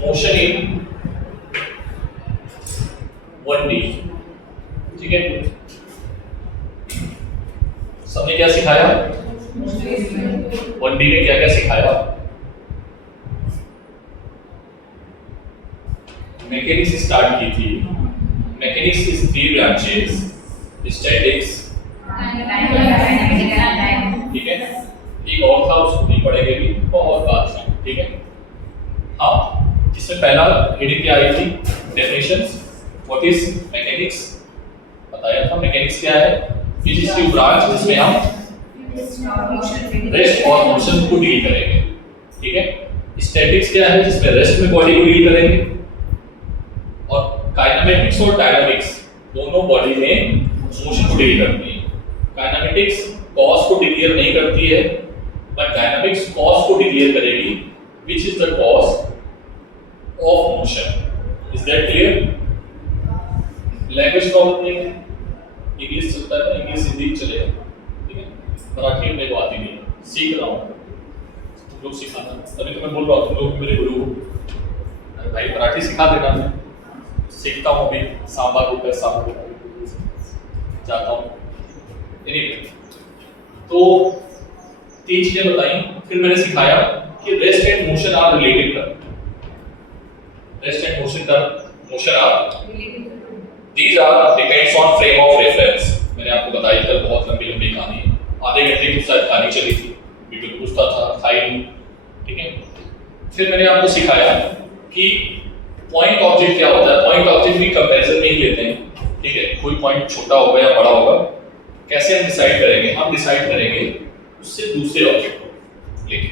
Motion in 1D। ठीक है, सबने क्या सिखाया? 1D ने क्या क्या सिखाया? मैकेनिक्स स्टार्ट की थी। मैकेनिक्स की 3 ब्रांचेस, स्टैटिक्स, ठीक है, एक और था उसको नहीं पढ़ेंगे भी, बहुत बात है। ठीक है, हाँ, इसमें पहला हेडिंग क्या आई थी? डेफिनेशंस। व्हाट इज मैकेनिक्स बताया था। मैकेनिक्स क्या है? इट इज द ब्रांच जिसमें हम रेस्ट और मोशन को डील करेंगे। ठीक है, स्टैटिक्स क्या है? जिसमें रेस्ट में बॉडी को डील करेंगे, और काइनेमेटिक्स और डायनामिक्स दोनों बॉडी में मोशन को डील करती है। काइनेमेटिक्स कॉज को डिक्लेयर नहीं करती है, बट डायनामिक्स कॉज को डिक्लेयर करेगी, which is the cause of motion. Is that clear? Language problem नहीं है, इंग्लिश चलता है, इंग्लिश हिंदी चलेगा। ठीक है, मराठी मेरे को आती नहीं, सीख रहा हूँ, तुम लोग सिखाना। तभी तो मैं बोल रहा हूँ, तुम लोग मेरे गुरु हो। अरे भाई मराठी सिखा देना, मैं सीखता हूँ अभी, सांबा को पैसा जाता हूँ। तो 3 चीजें बताई, फिर मैंने सिखाया कि rest and motion are related कर। Rest and motion are these are depends on frame of reference. मैंने आपको बताया कल, बहुत लंबी लंबी कहानी है, आधे घंटे की शायद कहानी चली थी, बिल्कुल पूछता था ही नहीं। ठीक है, फिर मैंने आपको सिखाया कि पॉइंट ऑब्जेक्ट क्या होता है। पॉइंट ऑब्जेक्ट भी कंपैरिजन में ही लेते हैं। ठीक है, कोई पॉइंट छोटा होगा या बड़ा होगा, कैसे हम डिसाइड करेंगे? हम डिसाइड करेंगे उससे दूसरे ऑब्जेक्ट को लेके।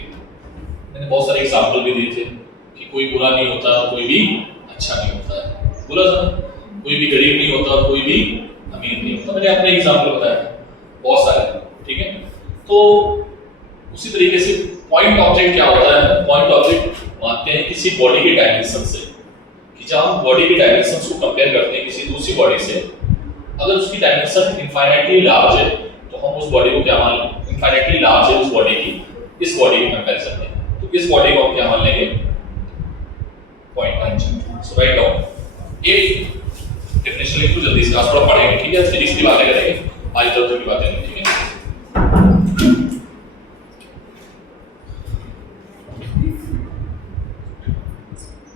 मैंने बहुत सारे एग्जांपल भी दिए थे कि कोई बुरा नहीं होता, कोई भी अच्छा नहीं होता है, बोला था। कोई भी गरीब नहीं होता, कोई भी अमीर नहीं होता। मैंने अपने एग्जांपल बताया बहुत सारे। ठीक है, तो उसी तरीके से पॉइंट ऑब्जेक्ट क्या होता है? पॉइंट ऑब्जेक्ट मानते हैं किसी बॉडी के डायमेंशन से, कि जब हम बॉडी के डायमेंशंस को कंपेयर करते हैं किसी दूसरी बॉडी से, अगर उसकी डायमेंशन इनफाइनाइटली लार्ज है तो हम उस बॉडी को क्या मान लेंगे? इनफाइनाइटली लार्ज है उस बॉडी की, इस बॉडी के कंपैरिजन में, तो इस बॉडी को हम क्या मान लेंगे? Point object. So write down एक डेफिनेशन लिख लो जल्दी से, आज थोड़ा पढ़ेंगे। ठीक है, फिजिक्स की बातें करेंगे, आज इधर की बातें नहीं। ठीक है,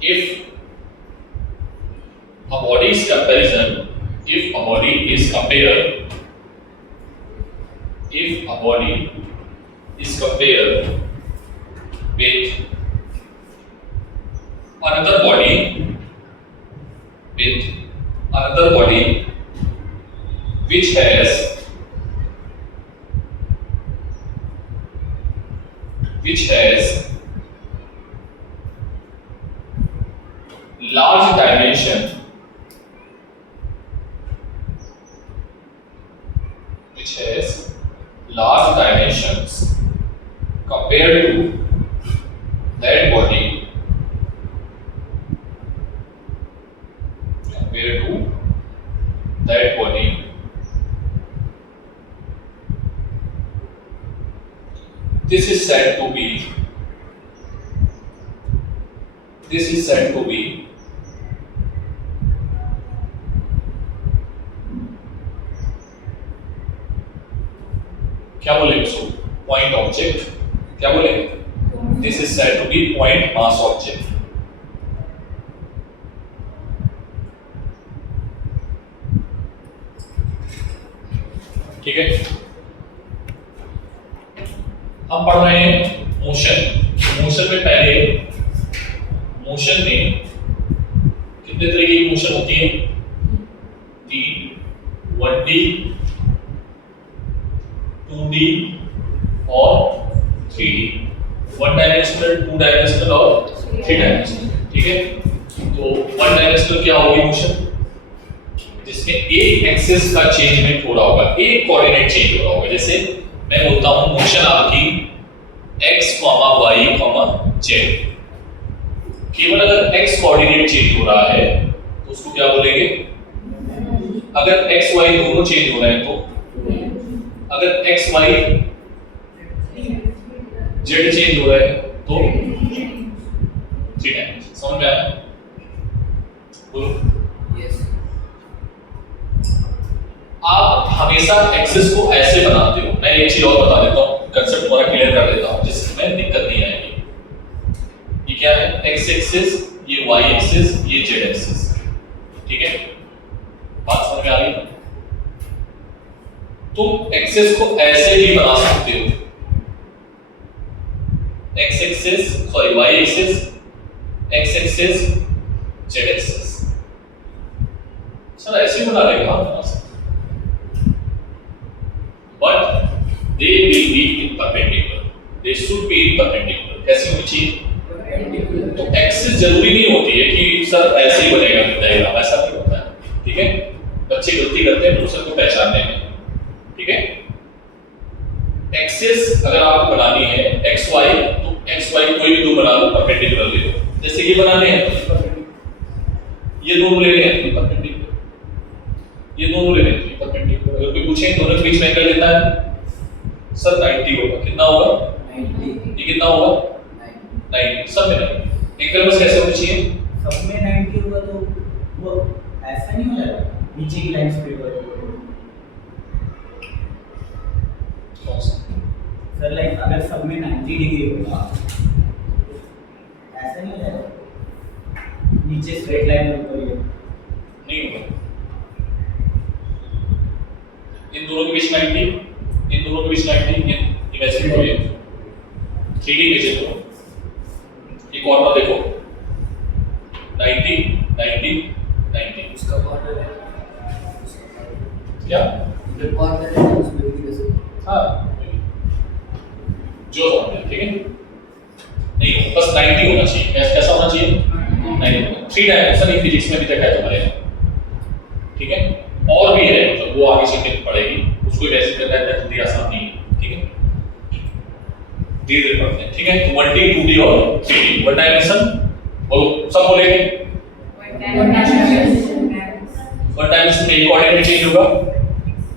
if a body is comparison, if a body is compared, if a body is compared with another body, with another body which has large dimension, which has large dimensions compared to that body, this is said to be क्या बोलेंगे उसको? Point object. क्या बोलेंगे? This is said to be point mass object. ठीक है, हम पढ़ रहे हैं मोशन। मोशन में पहले, मोशन में कितने तरीके की मोशन होती है? 1D, 2D और 3D। 1 डायमेंशनल, 2 डायमेंशनल और 3 डायमेंशनल। ठीक है, तो 1 डायमेंशनल क्या होगी मोशन? जिसमें एक एक्सिस का चेंजमेंट हो रहा होगा, एक कोऑर्डिनेट चेंज हो रहा होगा। जैसे मैं बोलता हूं मोशन आपकी x, y, z, केवल अगर x कोऑर्डिनेट चेंज हो रहा है तो उसको क्या बोलेंगे? अगर x y दोनों चेंज हो रहे हैं तो, अगर x y z चेंज हो रहे हैं तो 3 डायमेंशन। समझ में आया? बोलो। यस। आप हमेशा एक्सिस को ऐसे बनाते हो। मैं एक चीज और बता देता हूँ, कंसेप्ट पूरा क्लियर कर देता हूँ जिसमें दिक्कत नहीं आएगी। ये क्या है? एक्स एक्सिस, ये वाई एक्सिस, ये जेड एक्सिस। ठीक है, बात समझ में आ रही? तुम एक्सिस को ऐसे भी बना सकते हो, X axis sorry Y axis, X axis, Z axis. Sir ऐसे बना देगा but they will be in perpendicular, they should be in perpendicular। कैसी होनी चाहिए? तो एक्सिस जरूरी नहीं होती है कि सर ऐसे ही बनेगा डायग्राम, ऐसा नहीं होता है। ठीक है, बच्चे गलती करते हैं दूसरे को पहचानने में। ठीक है, एक्सिस अगर आपको बनानी है एक्स वाई, तो एक्स वाई कोई भी दो बना लो, परपेंडिकुलर ले लो। जैसे ये बनाने हैं, ये दोनों लेने हैं परपेंडिकुलर, ये दोनों लेने हैं परपेंडिकुलर। अगर कोई पूछे दोनों के बीच में एंगल लेता है सर 90 होगा। कितना होगा? 90। ये कितना होगा? 90। सब में 90। एंगल बस कैसे होनी चाहिए? सब में 90 होगा तो वो ऐसा नहीं हो जाएगा, नीचे की लाइन स्प्रेड हो जाएगी। सर लाइक अगर सब में 90 डिग्री होगा ऐसा नहीं हो जाएगा, नीचे स्ट्रेट लाइन ऊपर ही नहीं होगा। इन दोनों के बीच 90, इन दोनों के बीच 90, इमेजिन करिए 3D इमेजिन करो। ये कॉर्नर देखो 90 90 90, उसका कॉर्नर है, क्या जो कॉर्नर है उसमें भी वैसे हाँ जो समझ में। ठीक है, नहीं बस 90 होना चाहिए। कैसा होना चाहिए? 90। 3 डायमेंशन इन फिजिक्स में भी देखा है तुम्हारे। ठीक है, और भी है मतलब वो आगे चल के पढ़ेगी, उसको वैसे करना है जल्दी आसान नहीं है। ठीक है, धीरे धीरे पढ़ते हैं। ठीक है, तो 1D 2D और 3D। 1 डायमेंशन बोलो, सब बोलेंगे। 1 डायमेंशन में एक कोऑर्डिनेट चेंज होगा,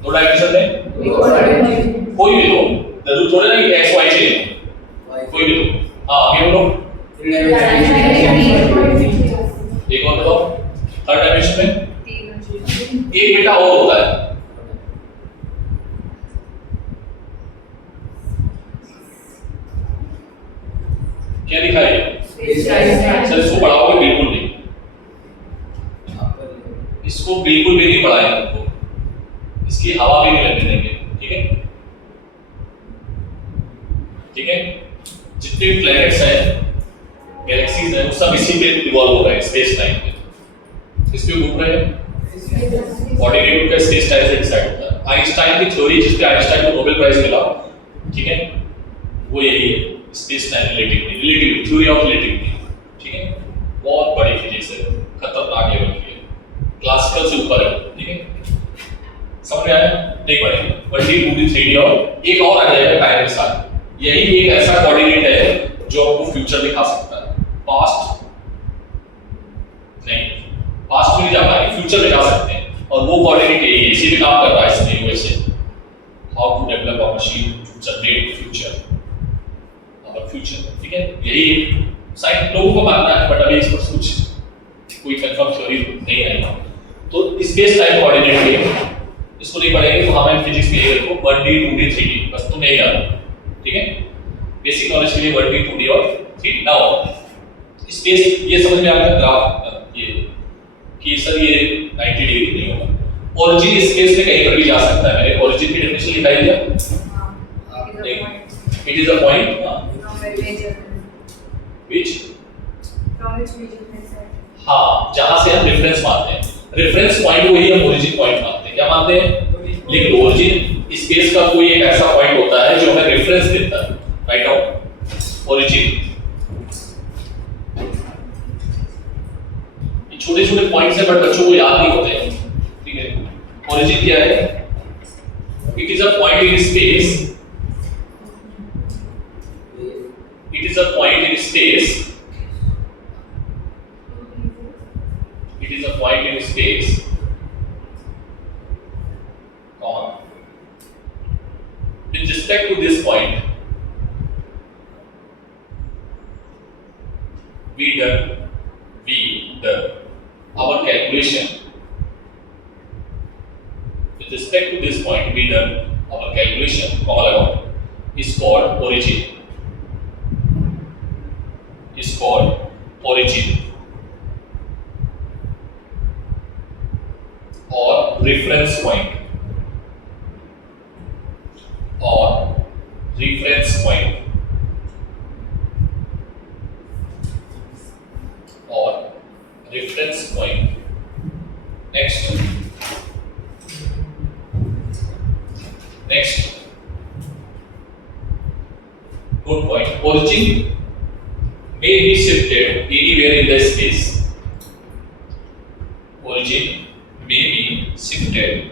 2 डायमेंशन में कोई भी दो, जरूर थोड़ा ना कि एक्स वाई चेंज, कोई भी दो। हाँ आगे बोलो। एक और बताओ, 3rd डायमेंशन में एक बेटा और होता है। क्या लिखा है? सर इसको पढ़ाओगे बिल्कुल नहीं, इसको बिल्कुल भी नहीं पढ़ाएंगे आपको, इसकी हवा भी नहीं लगने देंगे। ठीक है, ठीक है, जितने भी प्लैनेट्स हैं, गैलेक्सीज हैं, वो सब इसी पे रिवॉल्व हो रहे हैं, स्पेस टाइम पे। इस पे घूम रहे हैं। कोऑर्डिनेट का स्पेस टाइम से डिसाइड होता है। आइंस्टाइन की थ्योरी, जिसपे आइंस्टाइन को नोबेल प्राइज मिला, ठीक है, वो यही है, space time relativity, theory of relativity. ठीक है, बहुत बड़ी फिजिक्स है, खतरनाक लेवल की है, क्लासिकल से ऊपर है। ठीक है, समझ में आया? नहीं पढ़ेंगे 1D 2D 3D और एक और आ जाएगा टाइम के साथ। यही एक ऐसा कोऑर्डिनेट है जो आपको फ्यूचर दिखा सकता है, पास्ट नहीं, पास्ट में नहीं जा पाएंगे, फ्यूचर में जा सकते हैं। और वो कोऑर्डिनेट यही है, इसी पे काम कर रहा है इसमें USA, how to develop a machine to generate future, our future. ठीक है, यही साइंस लोगों को मानना है, बट अभी इस पर कुछ कोई कंफर्म थ्योरी नहीं आई। तो स्पेस टाइम कोऑर्डिनेट है, इसको नहीं पढ़ेंगे तो हमें फिजिक्स में ये रखो 1D 2D 3D, बस तुम यही जानो। ठीक है, बेसिक नॉलेज के लिए 1D 2D और 3D। नाउ स्पेस ये समझ में आ गया ग्राफ ये कि सर ये 90 डिग्री नहीं होगा। ओरिजिन स्पेस में कहीं पर भी जा सकता है। मैंने ओरिजिन की डेफिनेशन लिखाई दिया। It is a point which हाँ, जहां से हम रेफरेंस मानते हैं, रेफरेंस पॉइंट वही हम ओरिजिन पॉइंट मानते हैं। क्या मानते हैं? लेकिन ओरिजिन स्पेस का कोई एक ऐसा पॉइंट होता है जो हमें रेफरेंस देता है। Right out origin. छोटे छोटे पॉइंट्स हैं बट बच्चों को याद नहीं होते हैं। ठीक है, ओरिजिन क्या है? It is a point in space, it is a point in space, it is a point in space, with respect to this point we done. Our calculation with respect to this point be done. Our calculation, comma लगाओ, is called origin. Is called origin or reference point or reference point or reference point. Next, good point. Origin may be shifted anywhere in the space. Origin may be shifted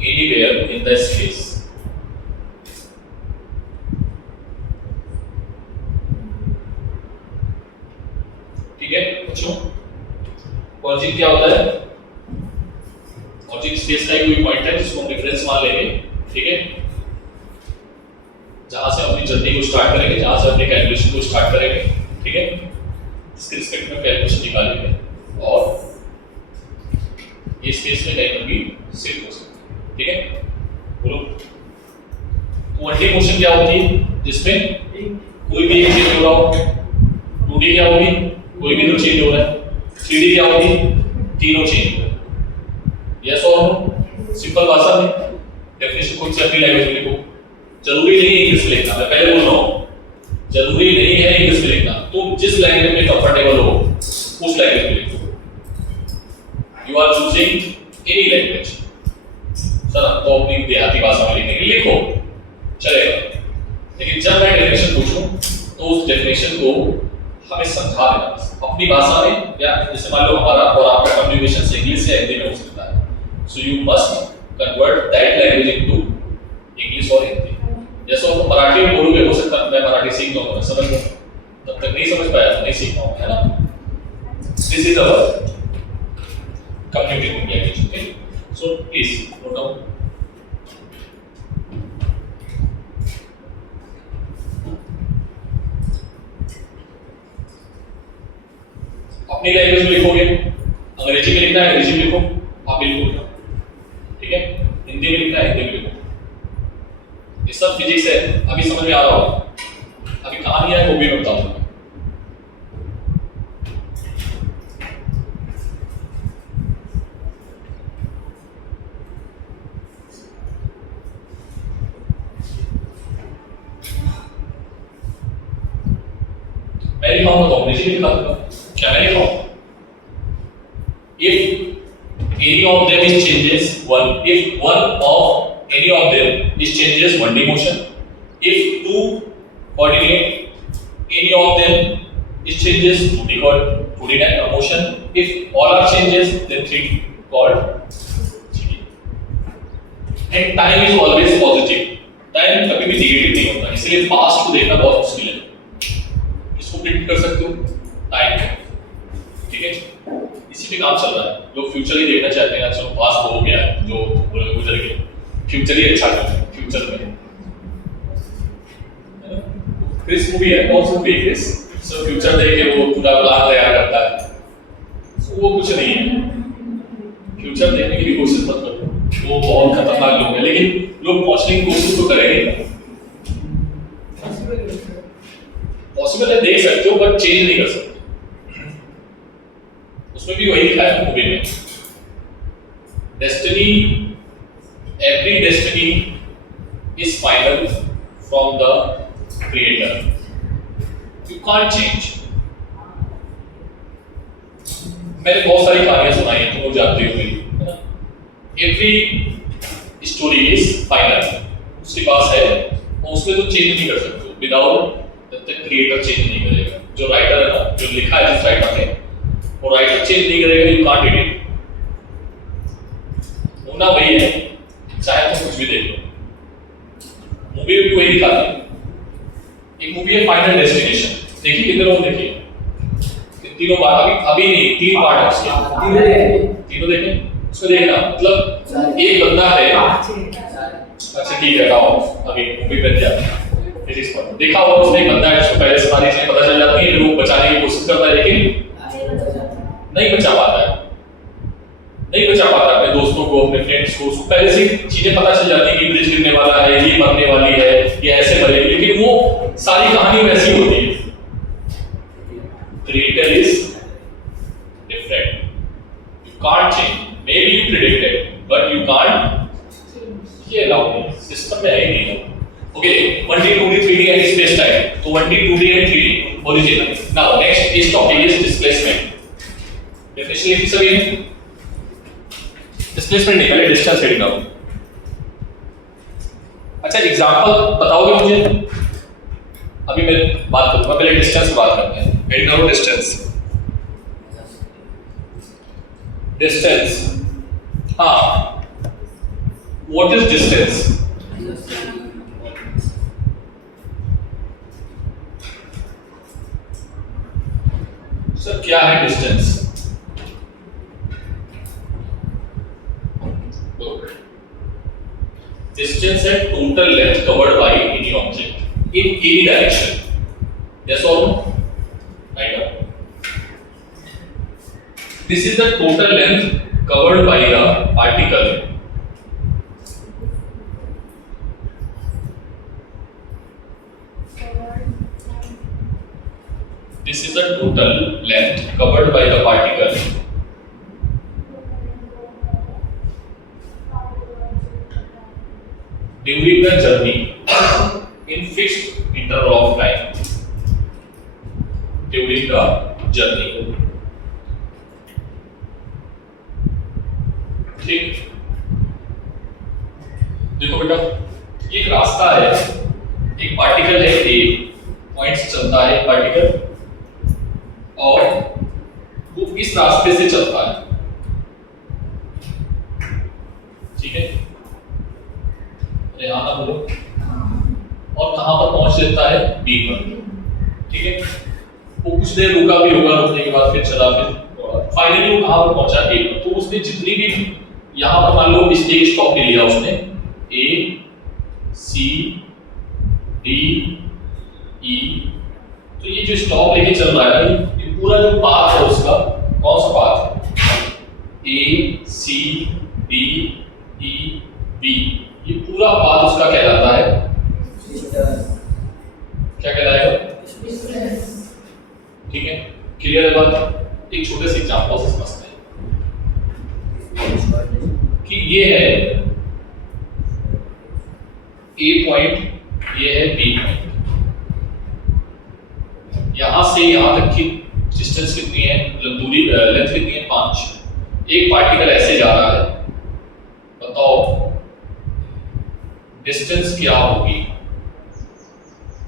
anywhere in the space. ठीक है बच्चों, origin क्या होता है? Origin space का कोई point है जिसको हम रेफरेंस मान लेंगे, ठीक है, जहां से अपनी जर्नी को स्टार्ट करेंगे, जहां से अपने कैलकुलेशन को स्टार्ट करेंगे, ठीक है, इसके रिस्पेक्ट में कैलकुलेशन निकालेंगे और ये स्पेस में कहीं पर भी शिफ्ट हो सकता है, ठीक है। बोलो, क्वांटिक मोशन क्या होती है? जिसमें कोई भी एक चेंज हो रहा हो। 2D क्या होगी? कोई भी तो चेंज हो रहा है। 3D क्या होगी? तीनों चेंज हो रहे हैं। यस और नो? सिंपल भाषा में डेफिनेशन खुद से अपनी लैंग्वेज में लिखो। जरूरी नहीं है इंग्लिश लिखना, मैं पहले बोल रहा हूँ, जरूरी नहीं है इंग्लिश में लिखना। तुम जिस लैंग्वेज में कंफर्टेबल हो उस लैंग्वेज में लिखो। You are choosing any language. Sir हम तो अपनी देहाती भाषा में लिखेंगे, लिखो चलेगा, लेकिन जब मैं डेफिनेशन पूछूं तो उस डेफिनेशन को हमें समझा देना अपनी भाषा में, या जैसे मान लो हमारा और आपका कम्युनिकेशन इंग्लिश या हिंदी में हो सकता है, so you must convert that language into English और हिंदी। जैसे आप मराठी में बोलोगे, हो सकता है मैं मराठी सीख लूंगा, मैं समझ लूंगा, तब तक नहीं समझ पाया तो नहीं सीख पाऊंगा, है ना। This is our communicating language, okay. So please note down. अपनी लैंग्वेज में लिखोगे, अंग्रेजी में लिखना है अंग्रेजी में लिखो, आप बिल्कुल, ठीक है, हिंदी में लिखना है हिंदी में लिखो। ये सब फिजिक्स है, अभी समझ में आ रहा होगा। अभी कहानी है वो भी मैं बताऊंगा। मैं लिखाऊंगा तो अंग्रेजी में लिखा दूंगा। क्या मैं लिखाऊं? If any of them is changes one, if one of any of them is changes 1D motion, if two coordinate any of them is changes 2D motion, if all are changes then 3D called 3D. And time is always positive. Time कभी भी negative नहीं होता, इसलिए past को देखना बहुत मुश्किल है। इसको प्रिडिक्ट कर सकते हो टाइम, ठीक है, इसी पे काम चल रहा है। लोग फ्यूचर ही देखना चाहते हैं, चलो पास्ट हो गया, जो गुजर गया, फ्यूचर ही अच्छा कर, फ्यूचर में क्रिस मूवी है, कौन सी मूवी है क्रिस? सो फ्यूचर देख के वो पूरा प्लान तैयार करता है, सो वो कुछ नहीं है। फ्यूचर देखने की भी कोशिश मत करो, वो बहुत खतरनाक लोग हैं, लेकिन लोग पहुंचने की कोशिश तो करेंगे। पॉसिबल है, देख सकते हो, बट चेंज नहीं कर सकते। उसमें भी वही लिखा है मूवी में, destiny, every destiny is final from the creator, you can't change. मैंने बहुत सारी कहानियां सुनाई हैं, तुम लोग जानते हो, है ना। एवरी स्टोरी इज फाइनल, उसके पास है, और उसमें तो चेंज नहीं कर सकते विदाउट, जब तक क्रिएटर चेंज नहीं करेगा। जो राइटर है ना, जो लिखा है जिस राइटर ने, वो राइटर चेंज नहीं करेगा, यू कांट रीड इट। होना वही है, चाहे तुम कुछ भी देख लो। मूवी में भी वही दिखाते हैं। एक मूवी है फाइनल डेस्टिनेशन, देखिए कितने लोग देखिए, तीनों पार्ट, अभी नहीं, 3 पार्ट है उसके, तीनों देखें। उसमें देखना, मतलब एक बंदा है, अच्छा ठीक है, आओ अभी मूवी पे जाते हैं। फिजिक्स पढ़ देखा होगा उसने एक बंदा है जिसको पहले से सारी चीजें पता चल जाती है, लोग बचाने की कोशिश करता है लेकिन नहीं बचा पाता है, नहीं बचा पाता अपने दोस्तों को, अपने फ्रेंड्स को। उसको पहले से चीजें पता चल जाती है कि ब्रिज गिरने वाला है, ये मरने वाली है, ये ऐसे मरेगी, लेकिन वो सारी कहानी वैसी होती है। Creator is different. You can't change. Maybe you predicted, but you can't. ये अलाउ नहीं, सिस्टम में है ही नहीं। Okay, 1D, 2D, 3D and space time. तो 1D, 2D and 3D original. Now next is topic is displacement. Definition लिखी सभी ने? Displacement नहीं, पहले distance हेडिंग करो। अच्छा एग्जांपल बताओगे मुझे? अभी मैं बात करूंगा, पहले डिस्टेंस की बात करते हैं। हेडिंग करो डिस्टेंस। डिस्टेंस, हाँ, व्हाट इज डिस्टेंस? सर क्या है डिस्टेंस? डिस्टेंस है total length covered by any object in any direction. Yes or no? Right now. This is the total length covered by the particle. This is the total length covered by the particle during the journey in fixed interval of time during the journey. ठीक, देखो बेटा, ये एक रास्ता है, एक particle है ए, point से चलता है पार्टिकल और वो इस रास्ते से चलता है, ठीक है? अरे हाँ ना बोलो। और कहां पर पहुंच लेता है? बी पर, ठीक है? वो कुछ देर रुका भी होगा, रुकने के बाद फिर चला, फिर फाइनली वो कहां पर पहुंचा? ए पर। तो उसने जितनी भी यहां पर मान लो इस एक स्टॉप ले लिया उसने, ए सी डी ई, तो ये जो स्टॉप लेके चल रहा है ये पूरा जो पाथ है उसका, कौन सा पाथ? ए सी डी ई बी, ये पूरा पाथ उसका कहलाता है, क्या कहलाएगा? ठीक है, क्लियर है बात? एक छोटे से एग्जांपल से समझते हैं कि ये है ए पॉइंट, ये है बी पॉइंट, यहां से यहां तक की डिस्टेंस कितनी है, मतलब दूरी, लेंथ कितनी है? 5। एक पार्टिकल ऐसे जा रहा है, बताओ डिस्टेंस क्या होगी?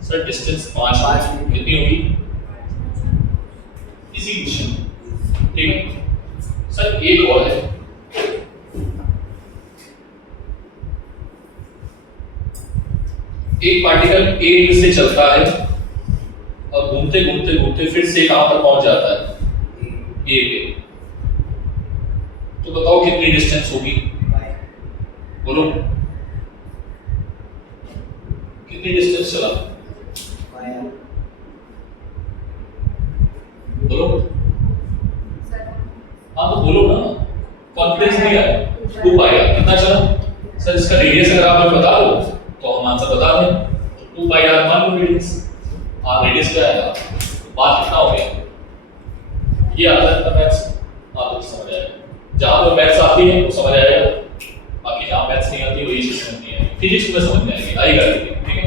सर डिस्टेंस 5 कितनी होगी? इसी क्वेश्चन, ठीक है? सर एक और है, एक पार्टिकल ए से चलता है और घूमते घूमते घूमते फिर से कहां पर पहुंच जाता है? ए पे। तो बताओ कितनी डिस्टेंस होगी? बोलो कितनी डिस्टेंस चला? बोलो, हाँ तो बोलो ना, कॉन्फिडेंस नहीं आया। 2 पाई कितना चला? सर इसका रेडियस अगर आप हमें बता दो तो हम आंसर बता दें। 2 पाई आर मान लो रेडियस, हाँ रेडियस क्या आएगा? बात कितना हो गया? ये आता है मैथ्स, हाँ तो समझ आएगा। जहाँ पर मैथ्स आती है वो समझ आएगा, बाकी जहाँ मैथ्स नहीं आती वही चीज समझ नहीं आएगी। फिजिक्स में समझ में आएगी, आएगा, ठीक है?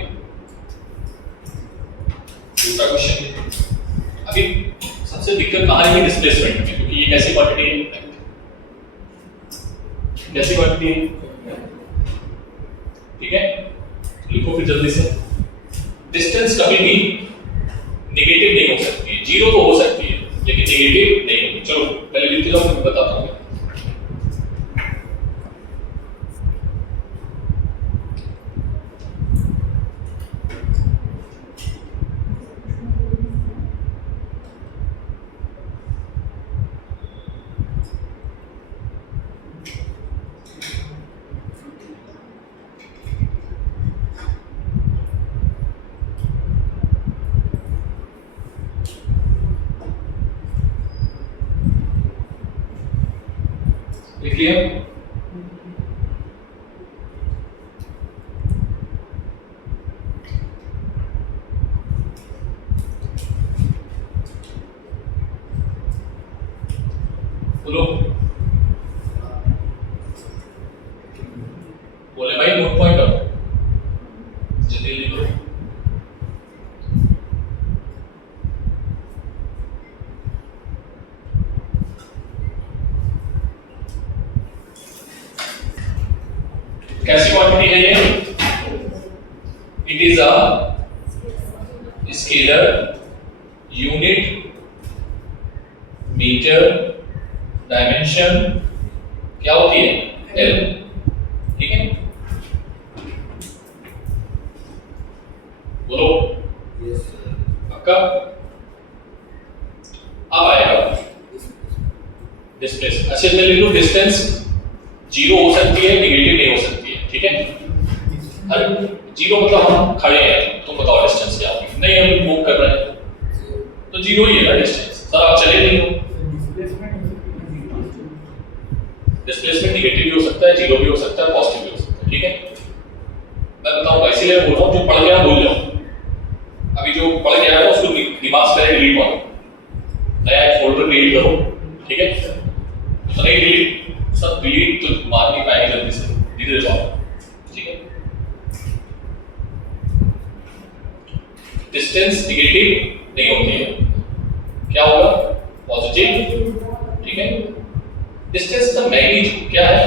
दूसरा क्वेश्चन, अभी सबसे दिक्कत कहाँ है? डिस्प्लेसमेंट में, क्योंकि ये कैसी क्वांटिटी है? कैसी क्वांटिटी है? ठीक है, लिखो फिर जल्दी से। डिस्टेंस कभी भी नेगेटिव नहीं हो सकती है, जीरो तो हो सकती है लेकिन नेगेटिव नहीं होगी। चलो पहले लिखते जाओ, मैं बताता हूँ। लिख लिया? बोलो, बोले भाई नोट पॉइंट करो, जल्दी लिखो। कैसी क्वांटिटी है ये? It is a scalar unit metre dimension क्या होती है? एल। ठीक है, बोलो पक्का? अब आएगा डिस्टेंस। अच्छा मैं लिख लूं डिस्टेंस जीरो हो सकती है, नेगेटिव नहीं हो सकती है। ठीक है, अरे जीरो मतलब हम खड़े हैं, तुम बताओ डिस्टेंस क्या होगी? नहीं हम मूव कर रहे हैं तो जीरो ही है ना डिस्टेंस। सर आप चले नहीं हो, डिस्प्लेसमेंट नेगेटिव भी हो सकता है, जीरो भी हो सकता है, पॉजिटिव भी हो सकता है। ठीक है, मैं बताऊंगा, इसीलिए बोल रहा हूँ जो पढ़ गया भूल जाओ। अभी जो पढ़ गया है उसको दिमाग से डिलीट मारो, नया एक फोल्डर क्रिएट करो। ठीक है, तो नहीं डिलीट, सब डिलीट तो मार नहीं पाएंगे जल्दी से, धीरे धीरे जाओ। ठीक है, डिस्टेंस नेगेटिव नहीं होती है, क्या होगा? पॉजिटिव। ठीक है, डिस्टेंस का मैग्नीट्यूड क्या है?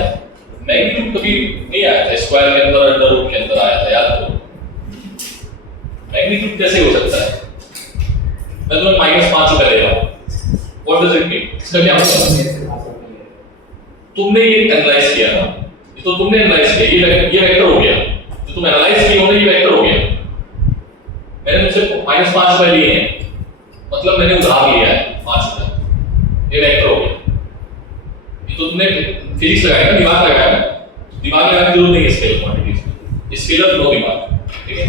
मैग्नीट्यूड कभी नहीं आया था स्क्वायर के अंदर, अंडर रूट के अंदर आया था, याद करो। मैग्नीट्यूड कैसे हो सकता है? मैं तुम्हें -5 रुपए दे रहा हूं, व्हाट डज इट मीन? इसका क्या मतलब? तुमने ये एनालाइज किया ना, ये तो तुमने एनालाइज किया, ये वेक्टर हो गया, जो तुम एनालाइज किए हो ना ये वेक्टर हो गया। मैंने तुमसे -5 रुपए लिए हैं, मतलब मैंने उधार लिया है 5 रुपए, ये वेक्टर हो गया। ये तो तुमने फिजिक्स लगाया ना, दिमाग लगाया ना, दिमाग लगाने की जरूरत नहीं है स्केलर क्वांटिटीज में, स्केलर नो दिमाग। ठीक है,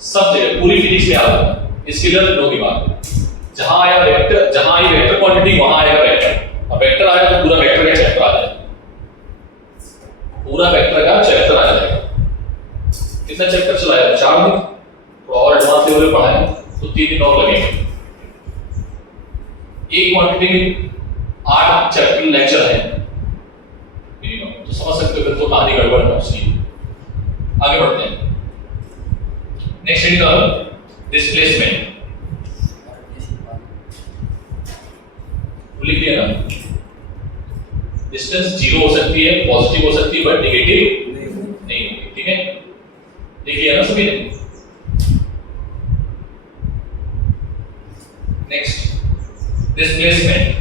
सब जगह पूरी फिजिक्स में आता है स्केलर नो दिमाग। जहां आया वेक्टर, जहां आई वेक्टर क्वांटिटी वहां आएगा वेक्टर, और वेक्टर आया तो पूरा वेक्टर का चैप्टर आ जाएगा, पूरा वेक्टर का चैप्टर आ जाएगा। कितना चैप्टर चलाया? 4 दिन, थोड़ा और एडवांस लेवल पे पढ़ाया तो 3 दिन और लगेंगे। एक क्वांटिटी में 8 चैप्टर लेक्चर है मिनिमम, तो समझ सकते हो फिर तो कहानी गड़बड़ है उसकी। आगे बढ़ते हैं, नेक्स्ट इज डिस्प्लेसमेंट। लिख दिया ना, डिस्टेंस जीरो हो सकती है, पॉजिटिव हो सकती है, बट नेगेटिव नहीं होगी। ठीक है, लिख लिया ना सभी ने? Next displacement.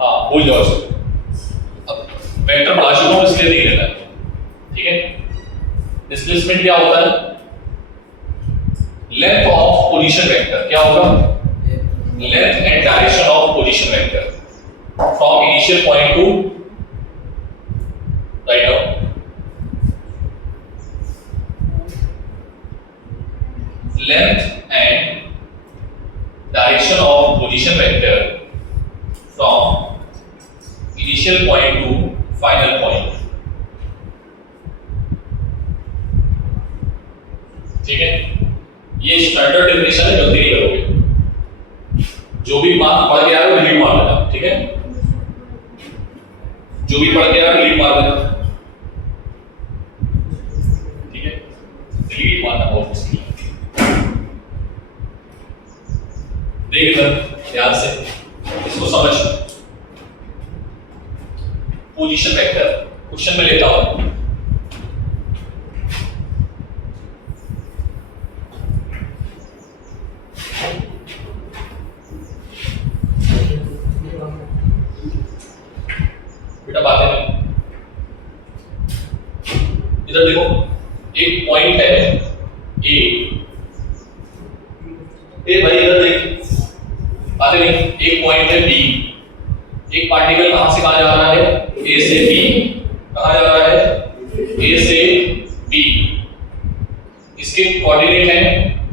हाँ भूल जाओ इसको, अब वेक्टर पढ़ा चुका हूं इसलिए नहीं रहता है। ठीक है, डिस्प्लेसमेंट क्या होता है? लेंथ ऑफ पोजीशन वेक्टर क्या होगा? Length and direction of position vector from initial point two write down. Length and direction of position vector from initial point two final point. ठीक है, ये स्टैंडर्ड डेफिनेशन है, गलती नहीं करोगे। जो भी पढ़ के आया वो डिलीट मार देना। ठीक है, जो भी पढ़ के आया डिलीट मार देना। ठीक है, डिलीट मारना बहुत मुश्किल है। देख इधर ध्यान से, इसको समझ। पोजीशन वेक्टर क्वेश्चन में लेता हूं, बेटा बातें नहीं। इधर देखो, एक पॉइंट है ए भाई इधर देख, बातें नहीं। एक पॉइंट है बी, एक पार्टिकल कहां से कहां जा रहा है? ए से बी। कहां जा रहा है? ए से बी। इसके कोऑर्डिनेट है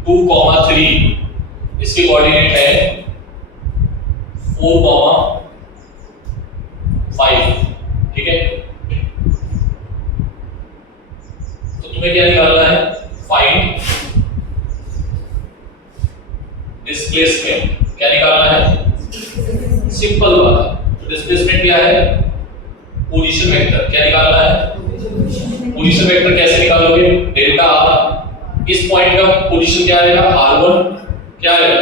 2, 3, इसके कोऑर्डिनेट है 4, 5, ठीक है। तो तुम्हें क्या निकालना है, फाइंड डिस्प्लेसमेंट। क्या निकालना है, सिंपल बात है। तो डिस्प्लेसमेंट क्या है, पोजीशन वेक्टर। क्या निकालना है, पोजीशन वेक्टर। कैसे निकालोगे, डेल्टा आर, इस पॉइंट का पोजीशन क्या आएगा, r1 क्या आएगा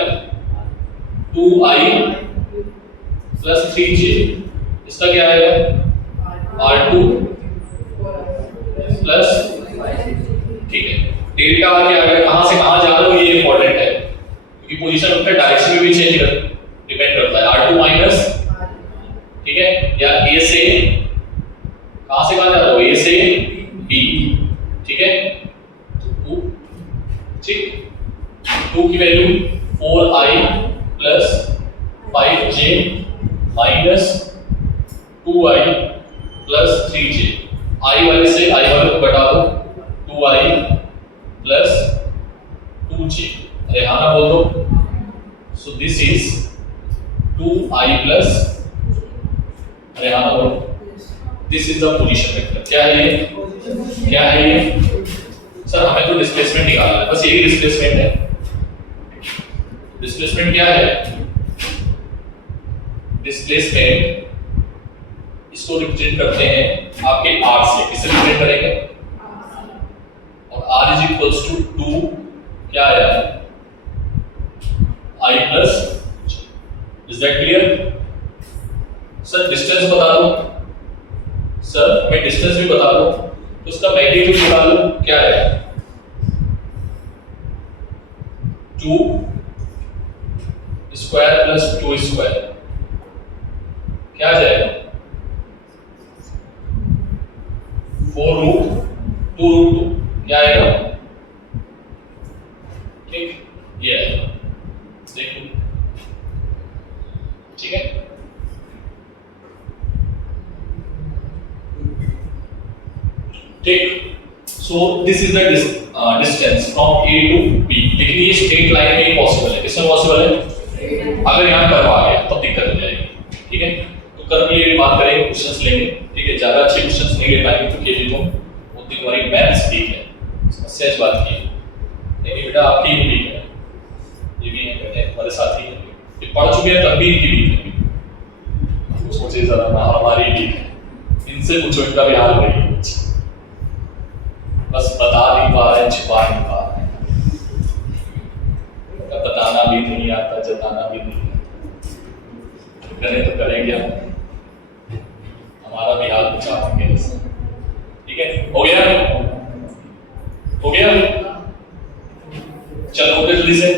2i प्लस 3j, इसका क्या आएगा r2 प्लस, ठीक है। डेल्टा आर क्या आएगा, कहां से कहां जा रहे हो ये इंपॉर्टेंट है, क्योंकि पोजीशन वेक्टर डायरेक्शन में भी चेंज डिपेंड करता है। r2 माइनस, ठीक है, या a से कहां से कहां जा रहे हो, a से b, ठीक है। तो 2, ठीक, 2 की value 4i plus 5j minus 2i plus 3j। i वाले से i वाले को घटा दो, 2i प्लस 2j। अरे हाँ ना बोल दो। सो दिस इज 2i प्लस, अरे हाँ ना बोलो, this is the position vector. क्या है ये, क्या है ये सर, हमें तो डिस्प्लेसमेंट निकालना है, बस यही डिस्प्लेसमेंट है। डिस्प्लेसमेंट क्या है, डिस्प्लेसमेंट इसको रिप्रेजेंट करते हैं आपके r से। किससे रिप्रेजेंट करेंगे, और r इज इक्वल्स टू 2 क्या आया, i plus, is that clear. Sir distance बता दो, सर हमें डिस्टेंस भी बता दो, तो उसका मैग्नीट्यूड निकाल लो। क्या है, 2 स्क्वायर प्लस 2 स्क्वायर, क्या आ जाएगा 4 रूट 2 रूट 2, क्या आएगा, ठीक, ये आएगा, देखो, ठीक है। ठीक, so this is the distance from A to B. लेकिन ये स्ट्रेट लाइन में पॉसिबल है, किसमें पॉसिबल है, अगर यहाँ कर्व आ गया तो दिक्कत हो जाएगी, ठीक है। तो कर्व के लिए बात करेंगे, क्वेश्चंस लेंगे, ठीक है। ज्यादा अच्छे क्वेश्चंस नहीं ले पाएंगे तो केजी तुम उतनी तुम्हारी मैथ्स ठीक है, समस्या इस बात की है, नहीं बेटा आपकी ही वीक है, ये भी है बेटे हमारे साथ ही है, ये पढ़ चुके हैं तब भी इनकी वीक है, सोचिए जरा ना, हमारी वीक है, इनसे पूछो इनका भी हाल नहीं है, बस बता नहीं पा रहे, छिपा नहीं पा रहे, बताना भी नहीं आता, जताना भी नहीं आता, करें तो करेंगे हम, हमारा भी हाल कुछ आएंगे, ठीक है। हो गया, हो गया, चलो जल्दी से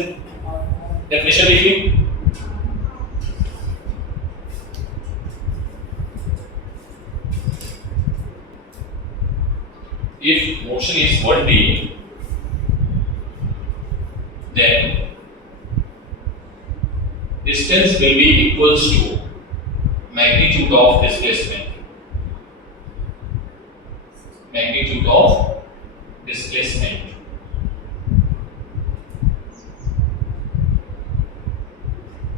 डेफिनेशन लिख ली। If motion is 1D, then distance will be equals to magnitude of displacement. Magnitude of displacement.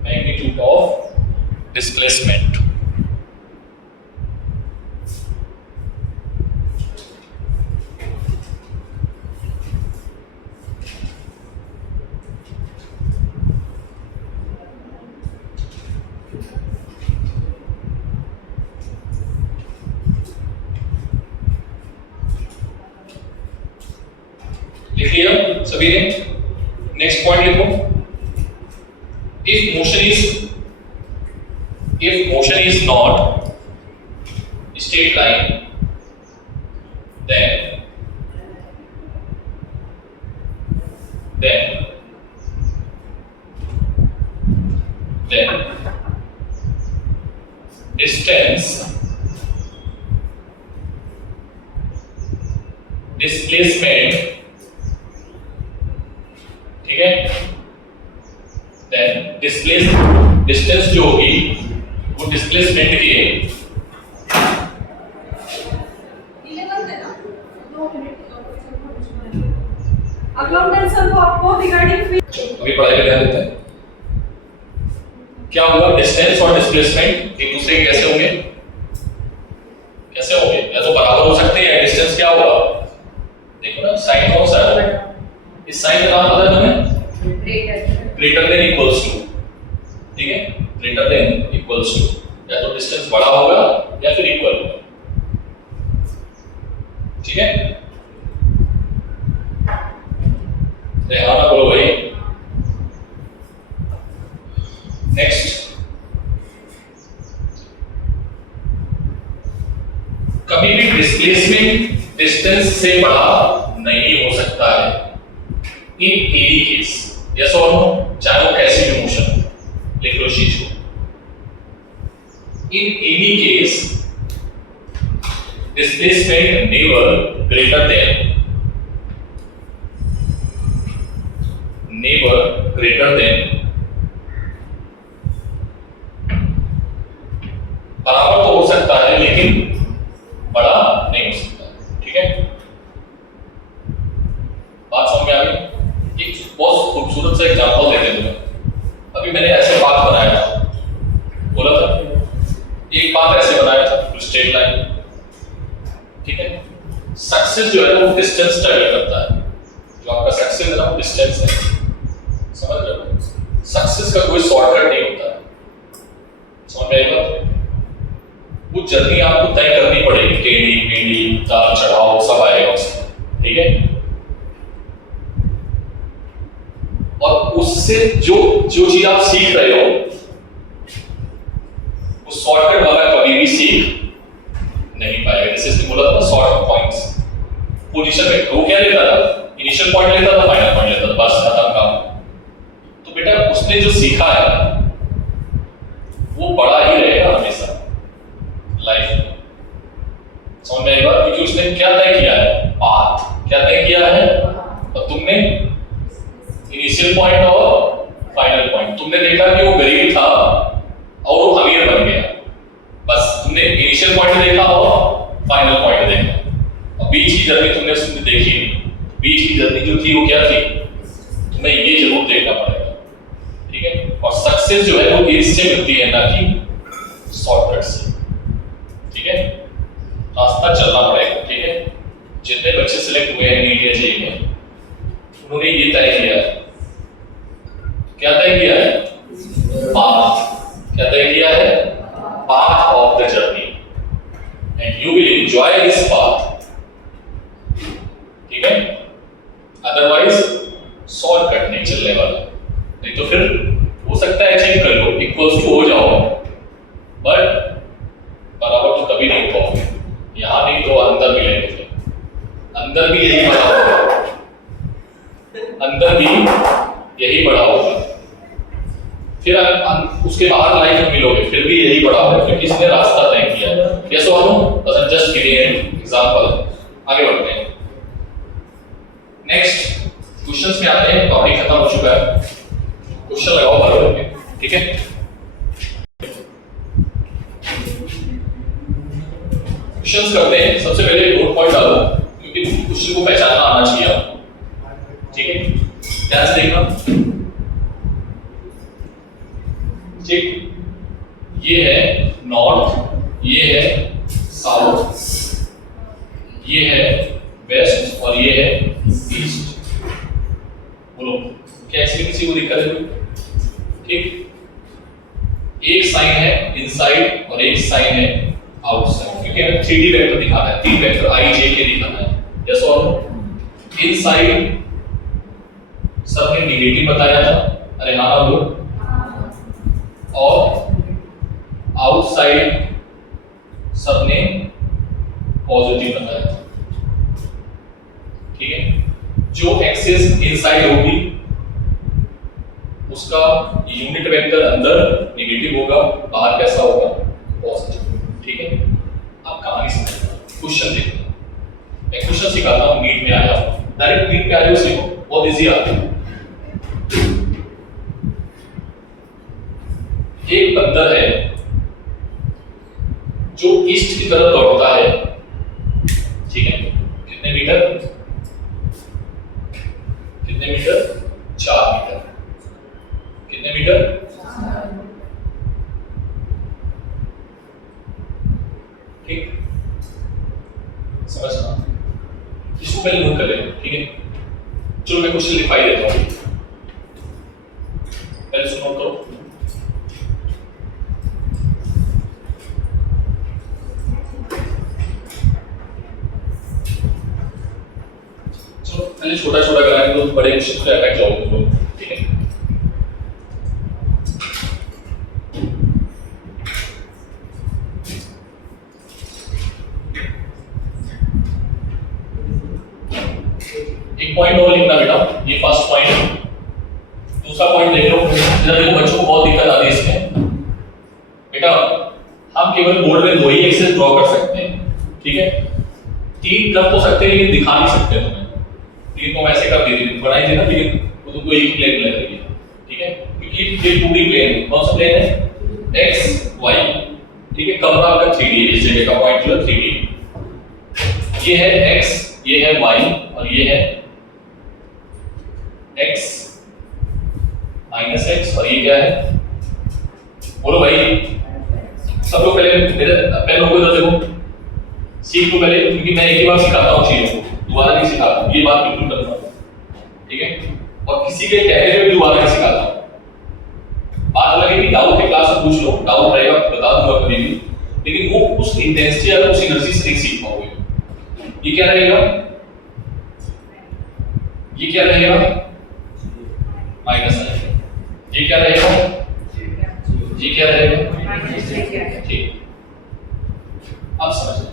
Magnitude of displacement. लिख लिया सभी ने, नेक्स्ट पॉइंट लिखो। If motion is not straight line, then distance, displacement, ठीक है, then distance जो होगी वो डिस्प्लेसमेंट की है। अभी पढ़ाई पे ध्यान देते हैं। क्या होगा, डिस्टेंस और डिस्प्लेसमेंट एक दूसरे के कैसे होंगे, क्या होगा? देखो ना साइन कौन सा है? इस साइन का नाम पता है तुम्हें? ग्रेटर देन इक्वल्स टू, ठीक है, ग्रेटर देन इक्वल्स टू, या तो डिस्टेंस बड़ा होगा या फिर इक्वल होगा, ठीक है। रेहाना बोलो भाई। नेक्स्ट, कभी भी डिस्प्लेसमेंट डिस्टेंस से बड़ा नहीं हो सकता है इन एनी केस, यस और नो, चाहे वो कैसी भी मोशन हो। लिख लो चीज को, in any case displacement never greater than बराबर तो हो सकता है लेकिन बड़ा नहीं हो सकता, ठीक है। बात समझ में आ गई? एक बहुत खूबसूरत सा एग्जांपल देते हैं तुम्हें। अभी मैंने ऐसे पाथ बनाया था, बोला था एक पाथ ऐसे बनाया था, स्ट्रेट लाइन, ठीक है। सक्सेस जो है वो डिस्टेंस ट्रैवल करता है, जो आपका सक्सेस है ना वो डिस्टेंस है, समझ रहे हो? सक्सेस का कोई शॉर्टकट नहीं होता, समझ में आएगा? वो जर्नी आपको तय करनी पड़ेगी, टेढ़ी मेढ़ी उतार चढ़ाव सब आएगा उसमें, ठीक है। और उससे जो जो चीज आप सीख रहे हो वो शॉर्टकट वाला कभी भी सीख नहीं पाएगा। जैसे इसने बोला था ना शॉर्ट पॉइंट्स, पोजीशन में वो क्या लेता था? इनिशियल पॉइंट लेता था, फाइनल पॉइंट लेता था, बस खत्म काम। तो बेटा उसने जो सीखा है वो बड़ा ही रहेगा हमेशा लाइफ में, समझ में आएगा? क्योंकि उसने क्या तय किया है? पाथ क्या तय किया है, और तुमने इनिशियल पॉइंट और फाइनल पॉइंट, तुमने देखा कि वो गरीब था और वो अमीर बन गया, बस तुमने इनिशियल पॉइंट देखा और फाइनल पॉइंट देखा, और बीच की जर्नी तुमने उसमें देखी। बीच की जर्नी जो थी वो क्या थी? तुम्हें ये जरूर देखना पड़ेगा, ठीक है। और सक्सेस जो है वो एज से मिलती है, ना कि शॉर्टकट से, ठीक है। रास्ता चलना पड़ेगा, ठीक है। जितने बच्चे सिलेक्ट हुए हैं नीट या जेईई में, उन्होंने ये तय किया है, क्या तय किया है? पाथ। क्या तय किया है? Path of the journey, and you will enjoy this path, ठीक है। अदरवाइज शॉर्टकट नहीं चलने वाला, नहीं तो फिर हो सकता है अचीव कर लो, इक्वल्स टू हो जाओ, बट बराबर तो कभी नहीं हो पाओगे। यहां नहीं तो अंदर मिलेंगे, फिर अंदर भी यही बड़ा होगा, अंदर भी यही बड़ा होगा, फिर उसके बाहर लाइफ में मिलोगे फिर भी यही बड़ा होगा, क्योंकि इसने रास्ता तय किया है। यस और no? Just giving an example. आगे बढ़ते हैं, नेक्स्ट क्वेश्चंस में आते हैं। टॉपिक खत्म हो चुका है, क्वेश्चन लगाओ भर भर के, ठीक है। क्वेश्चंस करते हैं। सबसे पहले नोट पॉइंट डालो, क्योंकि क्वेश्चन को पहचानना आना चाहिए आपको, ठीक है। ध्यान से देखना, ठीक। ये है नॉर्थ, ये है साउथ, ये है वेस्ट और ये है ईस्ट। बोलो क्या इसमें किसी को दिक्कत है? ठीक। एक साइन है इनसाइड और एक साइन है आउटसाइड, क्योंकि हमें 3D वेक्टर दिखाना है, 3 वेक्टर i j के दिखाना है। यस और नो? इनसाइड सब ने नेगेटिव बताया था, अरे हाँ बोलो, और आउटसाइड सब ने पॉजिटिव बताया था, ठीक है। जो एक्सिस इनसाइड होगी उसका यूनिट वेक्टर अंदर नेगेटिव होगा, बाहर कैसा होगा? पॉजिटिव, ठीक है। आप कहानी समझना, क्वेश्चन देखना। मैं क्वेश्चन सिखाता हूँ, नीट में आया हूँ, डायरेक्ट नीट पे आ जाओ, सीखो, बहुत इजी आता है। एक बंदर है जो ईस्ट की तरफ दौड़ता है, ठीक है। कितने मीटर? कितने मीटर? 4 मीटर। कितने मीटर? ठीक, समझना। इसको पहले नोट कर लें, ठीक है। चलो मैं क्वेश्चन लिखवाई देता हूँ, पहले इसको नोट करो। चलो पहले छोटा छोटा कराएंगे तो बड़े क्वेश्चन को अटैक जाओगे तुम लोग, ठीक है। एक पॉइंट और लिखना बेटा, ये फर्स्ट पॉइंट। दूसरा पॉइंट देख लो, इधर देखो बच्चों को बहुत दिक्कत आती है इसमें बेटा। हम केवल बोर्ड में 2 ही एक्सेस ड्रॉ कर सकते हैं, ठीक है। 3 कर तो सकते हैं लेकिन दिखा नहीं सकते तुम्हें, लेकिन तुम ऐसे कर दीजिए, बनाई देना, लेकिन वो तुमको एक ही प्लेन मिल रही है, ठीक है, क्योंकि ये 2D प्लेन है। कौन सा प्लेन है? x y, ठीक है। कमरा आपका 3D है, इस जगह का पॉइंट जो है 3D। ये है x, ये है y और ये है x माइनस x, और ये क्या है? बोलो भाई, सब लोग पहले मेरे पेन को इधर देखो, सीख लो पहले, क्योंकि मैं एक ही बार सिखाता हूँ चीजों को, दोबारा नहीं सिखाता, ये बात बिल्कुल करना, ठीक है। और किसी के कहने पे भी दोबारा नहीं सिखाता। बात अलग है कि डाउट के क्लास में पूछ लो, डाउट रहेगा बता दूंगा कभी भी, लेकिन वो उस इंटेंसिटी या उस एनर्जी से नहीं सीख पाओगे। ये क्या रहेगा? ये क्या रहेगा? माइनस आएगा। ये क्या रहेगा? ये क्या रहेगा? ठीक, अब समझ लो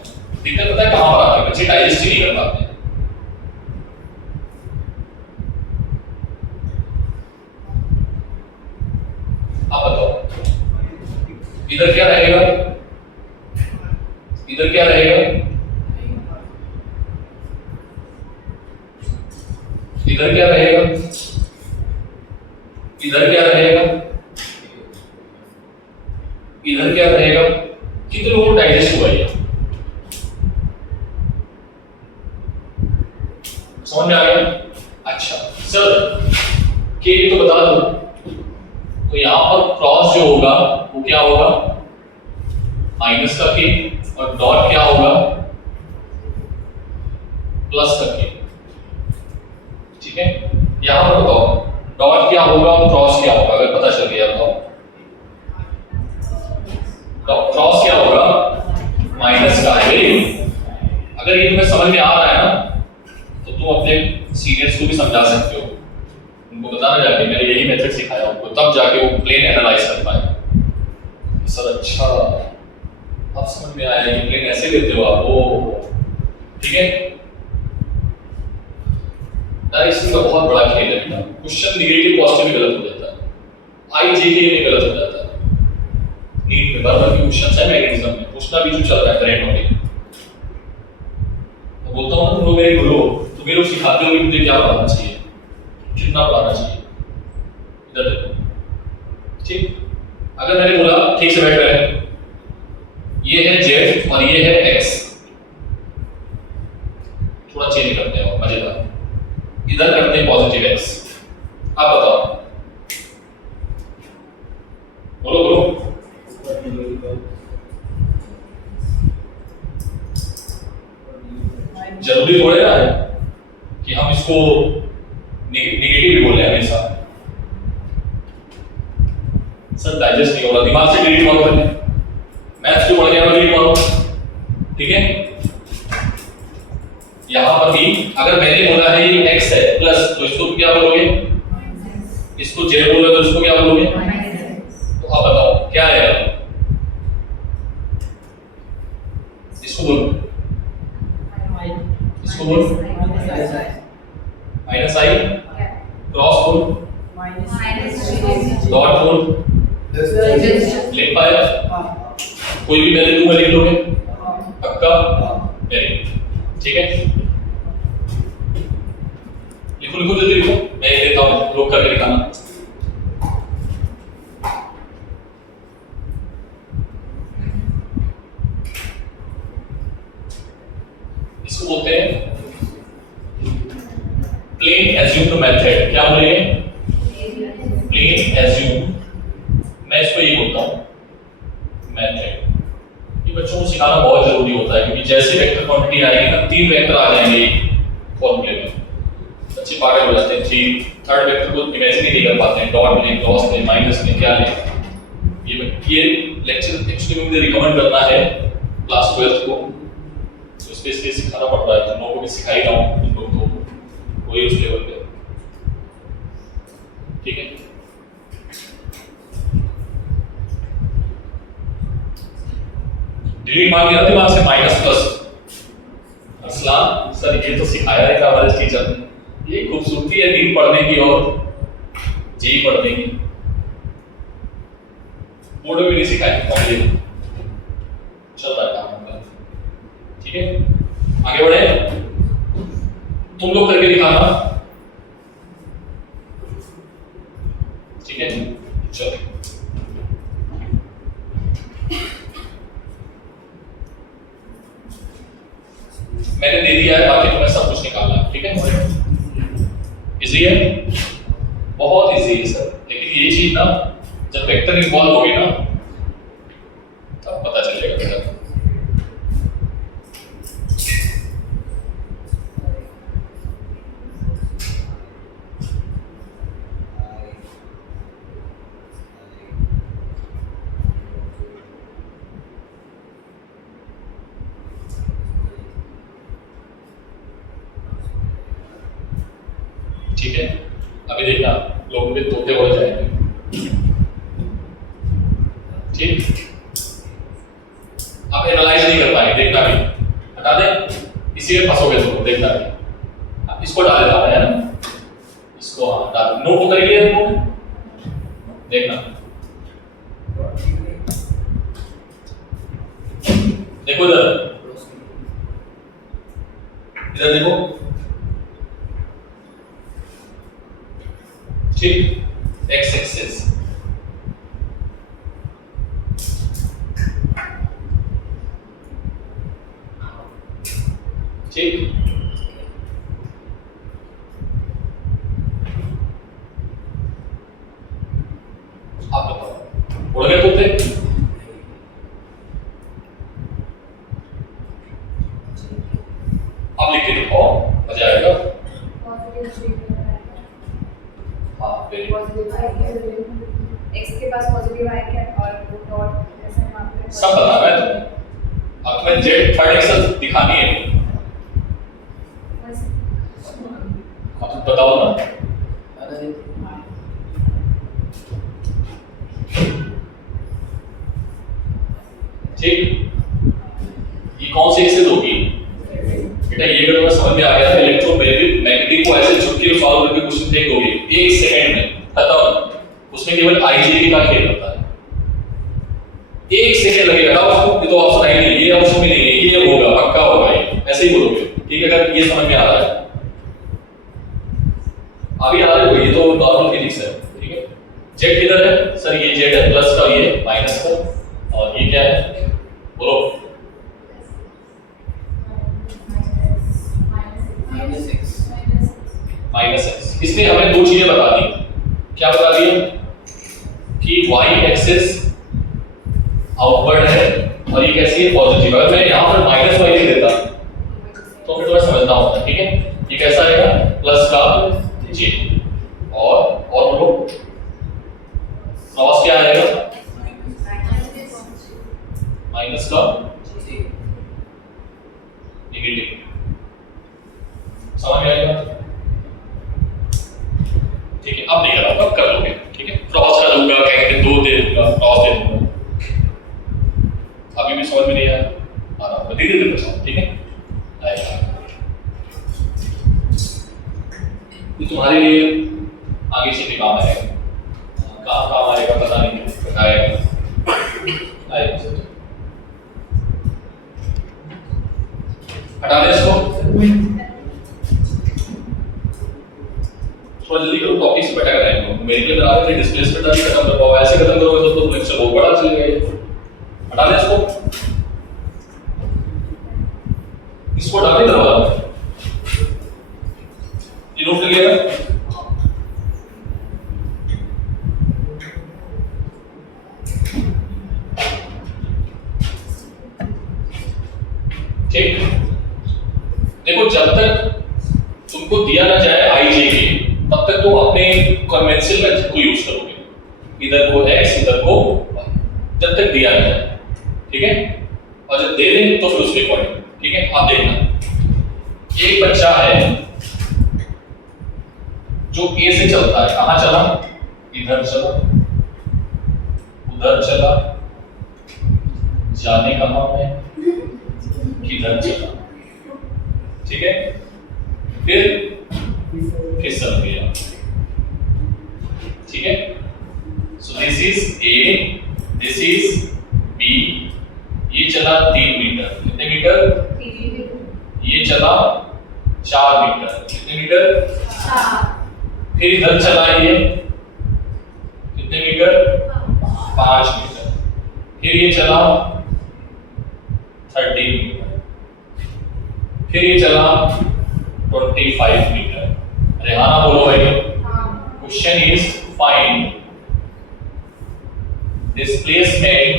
दिक्कत पता है कहां पर आती है, बच्चे डाइजेस्ट ही नहीं कर पाते। आप बताओ, इधर क्या रहेगा? इधर क्या रहेगा? इधर क्या रहेगा? इधर क्या रहेगा? इधर क्या रहेगा? कितने लोगों को डाइजेस्ट हुआ ये? समझ में आ गया? अच्छा सर, के तो बता दो, तो यहां पर क्रॉस जो होगा वो क्या होगा? माइनस का के, और डॉट क्या होगा? प्लस का के, ठीक है। यहां पर बताओ डॉट क्या होगा और क्रॉस क्या होगा, अगर पता चल गया बताओ। क्रॉस क्या होगा? माइनस का है। अगर ये तुम्हें समझ में आ रहा है ना, तो तुम अपने सीनियर्स को भी समझा सकते हो, उनको बताना जाके मैंने यही मेथड सिखाया उनको, तब जाके वो प्लेन एनालाइज कर पाए। सर अच्छा, अब समझ में आया कि प्लेन ऐसे लेते हो आप, ओ ठीक है। डायरेक्शन का बहुत बड़ा खेल है बेटा, क्वेश्चन नेगेटिव पॉजिटिव में गलत हो जाता है, आईजेके में गलत हो जाता है, नीट में बार-बार के क्वेश्चंस है मैकेनिज्म में, पूछना भी जो चल रहा है करंट टॉपिक। तो बोलता हूं ना, तुम लोग मेरे गुरु हो, तुम लोग सिखाते हो कि मुझे क्या पढ़ाना चाहिए, कितना पढ़ाना चाहिए। इधर देखो, ठीक। अगर मैंने बोला ठीक से बैठ रहे, ये है z और ये है x, थोड़ा चेंज करते हैं और मजेदार, इधर करते हैं पॉजिटिव x। आप बताओ, बोलो बोलो। जरूरी थोड़े ना है कि हम इसको नेगेटिव भी बोल रहे हैं हमेशा। सर डाइजेस्ट नहीं हो रहा, दिमाग से डिलीट मारो, पहले मैथ्स को पढ़ के डिलीट मारो, ठीक है। यहां पर भी अगर मैंने बोला है ये x है प्लस, तो इसको क्या बोलोगे? इसको j बोलोगे तो इसको क्या बोलोगे? तो अब बताओ क्या है? इसको बोलो, इसको बोलो माइनस आई, क्रॉस बोल, डॉट बोल, लिख पाया? कोई भी पहले दूंगा, लिख लोगे पक्का? वेरी गुड, ठीक है। लिखो लिखो जल्दी लिखो, मैं ये देता हूँ, रोक करके लिखाना। इसको बोलते हैं प्लेन एज्यूम्ड मेथड। क्या बोलेंगे? प्लेन एज्यूम्ड, मैं इसको ये बोलता हूँ मेथड। ये बच्चों को सिखाना बहुत जरूरी होता है, क्योंकि जैसे वेक्टर क्वांटिटी आएगी ना, 3 वेक्टर आ जाएंगे, फॉर्मूले में अच्छे पागल हो जाते हैं जी, थर्ड वेक्टर को इमेजिन ही नहीं कर पाते हैं, डॉट में क्रॉस में माइनस में क्या लें। ये लेक्चर एक्चुअली मुझे रिकमेंड करना है क्लास 12th को, तो इस पे इसलिए सिखाना पड़ रहा है, तुम लोगों को भी सिखाई रहा हूँ, तुम लोग तो वही उस लेवल पे, ठीक है। डिलीट मान लिया दिमाग से माइनस प्लस। असलान सर ये तो सिखाया है हमारे टीचर ने, ये खूबसूरती है नीट पढ़ने की और जी पढ़ने की, बोर्ड में भी नहीं सिखाया, पढ़िए चल रहा है काम हमारा, ठीक है। आगे बढ़े, तुम लोग करके दिखाना, ठीक है। चलो मैंने दे दिया है, बाकी तुम्हें सब कुछ निकालना है, ठीक है। इजी है, बहुत इजी है सर, लेकिन ये चीज ना जब वेक्टर इन्वॉल्व होगी ना तब पता चलेगा बेटा, ठीक है। अभी देखना लोगों के तोते बढ़ जाएंगे, ठीक। आप एनालाइज नहीं कर पाएंगे, देखना भी, हटा दें, इसी में फंसोगे तुम, देखना भी। आप इसको डाल देता है ना, इसको हाँ डाल, नोट कर लिया तुमने, देखना, देखो इधर, इधर देखो, ठीक। एक्स एक्सिस, ठीक। आप बताओ उड़ गए तोते, आप लिख के दिखाओ, मजा आएगा। एक्स के पास पॉजिटिव आई कैप और वो डॉट जैसे वहां पे सब बता रहा है तुम्हें, अब तुम्हें जेड थर्ड एक्सल दिखानी है, अब तुम बताओ ना। ठीक, ये कौन सी एक्सेस होगी बेटा, ये अगर तुम्हें समझ में आ गया तो इलेक्ट्रोमैग्नेटिक को ऐसे छुट्टी सॉल्व करके क्वेश्चन फेंक दोगे 1 सेकंड में खत्म, उसमें केवल आईजीबी का खेल होता है, 1 सेकंड लगेगा उसको, ये तो ऑप्शन आई नहीं, ये ऑप्शन भी नहीं है, ये होगा पक्का होगा, ये ऐसे ही बोलोगे, ठीक है। अगर ये समझ में आ रहा है, अभी आ रहे हो, ये तो नॉर्मल फिजिक्स है, ठीक है। जेड किधर है सर, ये जेड है प्लस का, ये माइनस का, और ये क्या है बोलो, माइनस एक्स। इसने हमें दो चीजें बता दी, क्या बता दी कि वाई एक्सिस आउटवर्ड है और ये कैसी है पॉजिटिव। अगर मैं यहाँ पर माइनस वाई लिख देता तो फिर थोड़ा समझना होता है, ठीक है। ये कैसा आएगा प्लस का जे, और बोलो क्रॉस क्या आएगा माइनस का नेगेटिव, समझ में आएगा, ठीक है। अब नहीं करा, अब कर लोगे, ठीक है। क्रॉस कर दूंगा, कहेंगे 2 दे दूंगा, क्रॉस दे दूंगा, अभी भी समझ में नहीं आया, आना धीरे धीरे बताओ, ठीक है। ये तुम्हारे लिए आगे से भी काम आएगा, कहाँ काम आएगा पता नहीं, बताएगा हटा दे इसको, थोड़ा जल्दी करो, टॉपिक से बैठा कर आएंगे मेरे लिए बना रहे थे, डिस्प्लेसमेंट अभी खत्म कर पाओ, ऐसे खत्म करोगे तो लेक्चर बहुत बड़ा चलेगा, ये हटा दे इसको हटा दे दरवाजा, ये नोट कर लिया, ठीक। देखो जब तक दिया ना जाए आई जे के, तब तक तुम अपने कन्वेंशनल मेथड को यूज करोगे, इधर को x इधर को y, जब तक दिया ना जाए, ठीक है। और जब दे दें तो फिर उसके अकॉर्डिंग, ठीक है। आप देखना, एक बच्चा है जो A से चलता है, कहां चला, इधर चला, उधर चला, जाने कहां है, किधर चला, ठीक है। फिर फिसल गया, ठीक है। सो this is A, this is B, ये चला 3 मीटर, कितने मीटर, ये चला 4 मीटर, कितने मीटर, फिर इधर चला ये कितने मीटर, 5 मीटर, फिर ये चला 13 मीटर, फिर ये चला 25 मीटर। अरे हाँ ना बोलो भाई। Question is find displacement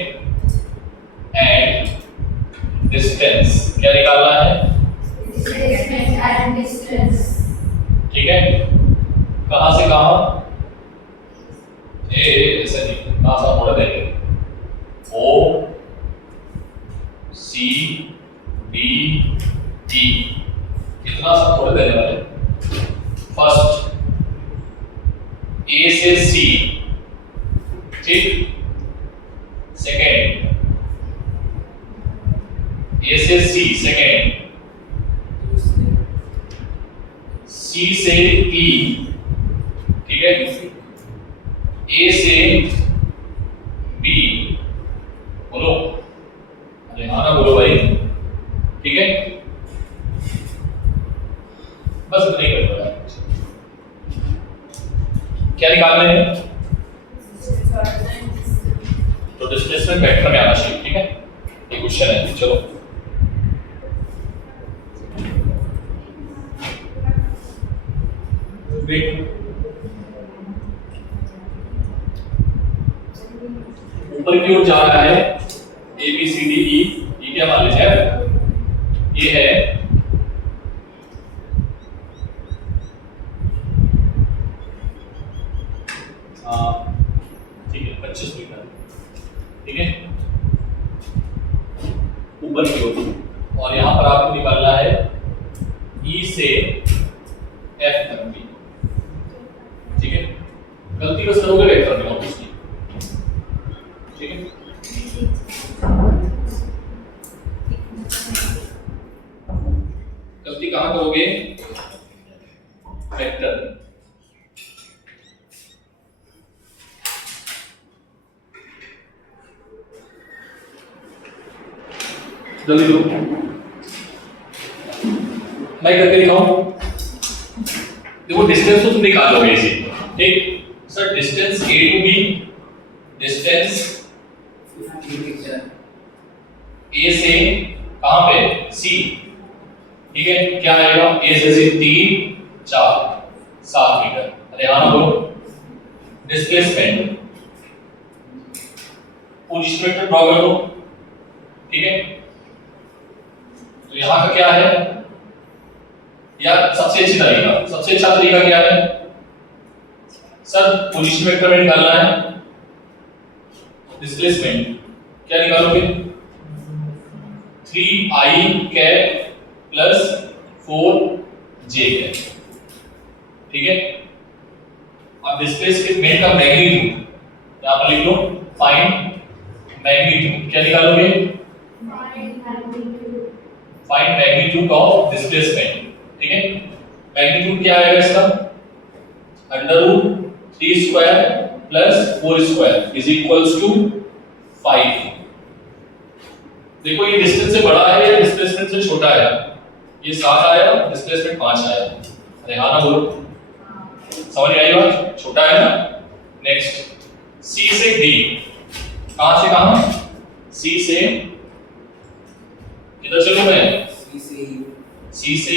and distance, क्या निकालना है, ठीक है। कहां से कहां, ऐसे नहीं, कहां से थोड़ा देंगे, O C D E, कितना सा थोड़ा देने वाले, फर्स्ट A से C, ठीक, सेकेंड A से C, सेकेंड C से E, ठीक है, A से B, बोलो, अरे हाँ ना बोलो भाई, ठीक है। बस इतना ही करना है। क्या निकालने हैं, तो डिस्प्लेसमेंट वेक्टर में आना चाहिए, ठीक है। ये क्वेश्चन है, चलो वेट, ऊपर की ओर जा रहा है A B C D E, ये क्या मान लीजिए, ये है ठीक है 25 मीटर, ठीक है, ऊपर की ओर। और यहाँ पर आपको निकालना है E से F तक भी, ठीक है। गलती बस करोगे वेक्टर में, ऑब्वियसली, ठीक है। गलती कहां करोगे, वेक्टर, जल्दी करो, मैं करके दिखाऊं। देखो डिस्टेंस तो तुम निकाल लोगे इसे, ठीक। Sir distance A to B, distance A से कहां पे, C, ठीक है। क्या आएगा, A से 3 4 7 मीटर, अरे हाँ बोलो। डिस्प्लेसमेंट, पोजीशन वेक्टर ड्रॉ कर दो, ठीक है। तो यहां का क्या है, या सबसे अच्छा तरीका क्या है सर, पोजीशन वेक्टर में निकालना है डिस्प्लेसमेंट, क्या निकालोगे, 3i cap plus 4j cap, ठीक है। अब डिस्प्लेसमेंट का मैग्नीट्यूड यहां पर लिख लो, फाइंड मैग्नीट्यूड, क्या निकालोगे, फाइंड मैग्नीट्यूड ऑफ डिस्प्लेसमेंट, ठीक है। मैग्नीट्यूड क्या आएगा इसका, √3 square plus 4 square is equals to 5। देखो ये डिस्टेंस से बड़ा है या डिस्प्लेसमेंट से छोटा है, ये 7 आया, डिस्प्लेसमेंट 5 आया, अरे हाँ ना बोलो, समझ में आई बात, छोटा है ना। नेक्स्ट C से D, कहां से कहां, C से किधर चलूं मैं, C से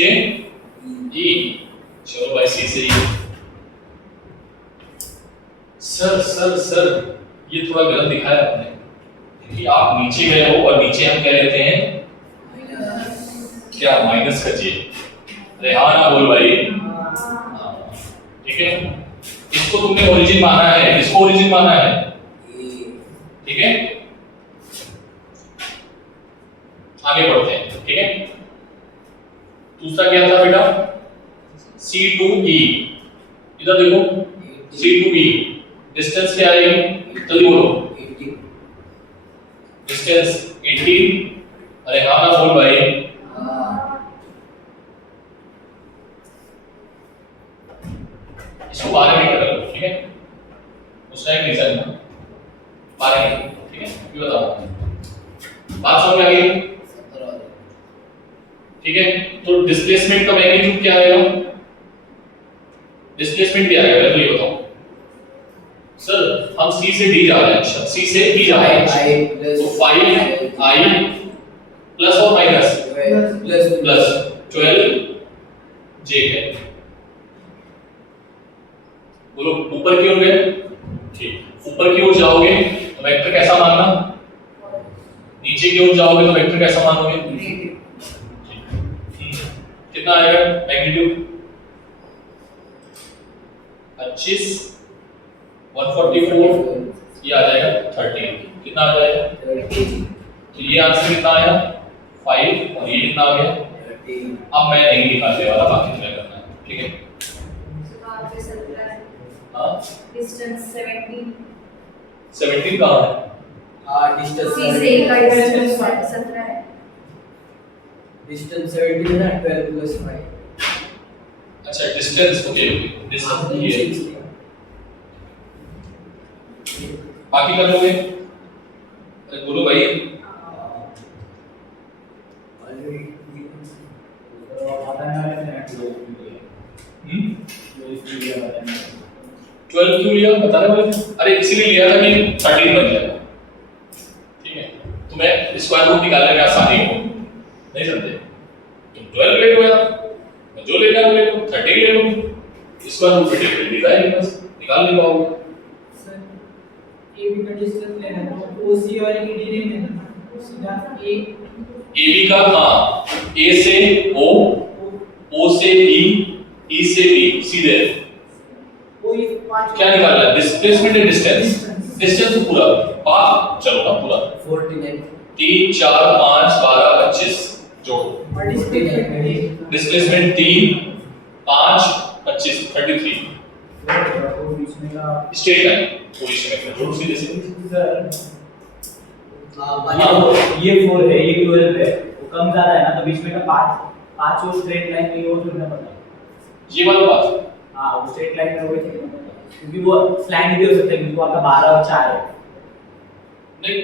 E, चलो भाई C से E। सर ये थोड़ा गलत दिखाया आपने, क्योंकि आप नीचे गए हो और नीचे हम क्या लेते हैं, क्या माइनस का J, अरे हाँ ना बोल भाई, ठीक है, इसको तुमने ओरिजिन माना है, इसको ओरिजिन माना है, ठीक है। आगे बढ़ते हैं, ठीक है। दूसरा क्या था बेटा, C2E, इधर देखो C2E, डिस्टेंस क्या आएगी, जल्दी बोलो, डिस्टेंस 18, अरे हाँ ना बोल भाई, इसको 12 मीटर कर लो, ठीक है, उसका एक रीजन है 12 मीटर, ठीक है। ये बताओ बात समझ में आ गई, ठीक है। तो डिस्प्लेसमेंट का मैग्नीट्यूड क्या आएगा, डिस्प्लेसमेंट क्या आएगा, तो ये बताओ सर, हम C से D जा रहे हैं, अच्छा C से D जा रहे हैं, तो 5I प्लस और माइनस प्लस 12J है, बोलो ऊपर की ओर गए, ठीक, ऊपर की ओर जाओगे तो वेक्टर कैसा मानना, नीचे की ओर जाओगे तो वेक्टर कैसा मानोगे, कितना आएगा मैग्नीट्यूड, 25, 144, ये आ जाएगा 30, कितना आ जाएगा, तो ये आंसर कितना आया 5, और ये कितना आ गया, अब मैं नहीं निकालने वाला, बाकी तुम्हें करना है, ठीक है। डिस्टेंस 17 कहाँ है, डिस्टेंस C से A का डिस्टेंस 17 है, डिस्टेंस 17 है, 12 प्लस 5, अच्छा डिस्टेंस, ओके डिस्टेंस ये, बाकी कर लोगे, अरे बोलो भाई, हम्म 12 क्यों लिया बता रहे वाले, अरे इसीलिए लिया था कि 13 बन जाएगा, ठीक है, तुम्हें स्क्वायर रूट निकालने में आसानी हो, नहीं समझे, तुम 12 ले लो यार, जो लेना है ले लो, 13 ले लो, स्क्वायर रूट पे डिफरेंट आएगी, बस निकाल नहीं पाओगे। AB का डिस्टेंस लेना है तो OC और AD नहीं लेना, सीधा A AB का, हाँ A से O, O से E, E से B, सीधे वो ये 5 क्या निकालना है, डिस्प्लेसमेंट एंड डिस्टेंस, डिस्टेंस तो पूरा पाथ, चलो ना पूरा 49, 3 4 5 12 25 जोड़ो, और डिस्टेंस डिस्प्लेसमेंट 3 5 25 33, तो बीच में का स्ट्रेट लाइन पोजीशन में जोड़ सीधे सीधे, सर हाँ ये 4 है, ये 12 है, वो कम ज्यादा है ना, तो बीच में का 5 वो स्ट्रेट लाइन में वो जोड़ना पड़ता है, ये वाला बात, हाँ वो स्ट्रेट लाइन में वही जोड़ना पड़ता है, क्योंकि वो स्लैंट भी हो सकता है, क्योंकि वो आपका 12 और 4 है, नहीं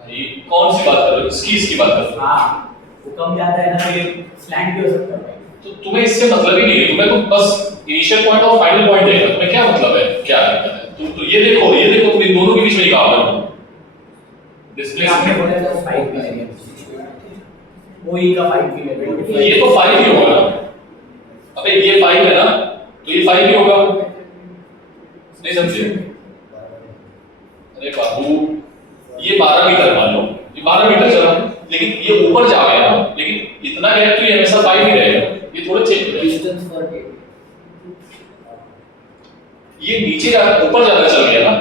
भाई कौन सी बात कर रहे हो, इसकी बात कर रहे हो, हाँ वो कम ज्यादा है ना, तो ये स्लैंट भी हो सकता है, तो तुम्हें इससे मतलब ही नहीं है, तुम्हें तो बस इनिशियल पॉइंट और फाइनल पॉइंट देखना, तुम्हें क्या मतलब है, क्या दिक्कत है, तो ये देखो तुम इन दोनों के बीच में निकाल रहे हो, डिस्प्लेसमेंट बोला था 5 भी है, वो ई का 5 भी है, ये तो 5 ही होगा ना, अबे ये 5 है ना, तो ये 5 ही होगा, नहीं समझे, अरे बाबू ये 12 मीटर मान लो, ये 12 मीटर चला, लेकिन ये ऊपर जा गया ना, लेकिन इतना गैप तो ये हमेशा 5 ही रहेगा, ये थोड़ा चेंज हो जाएगा, डिस्टेंस 48, ये नीचे जा ऊपर ज्यादा चल गया ना,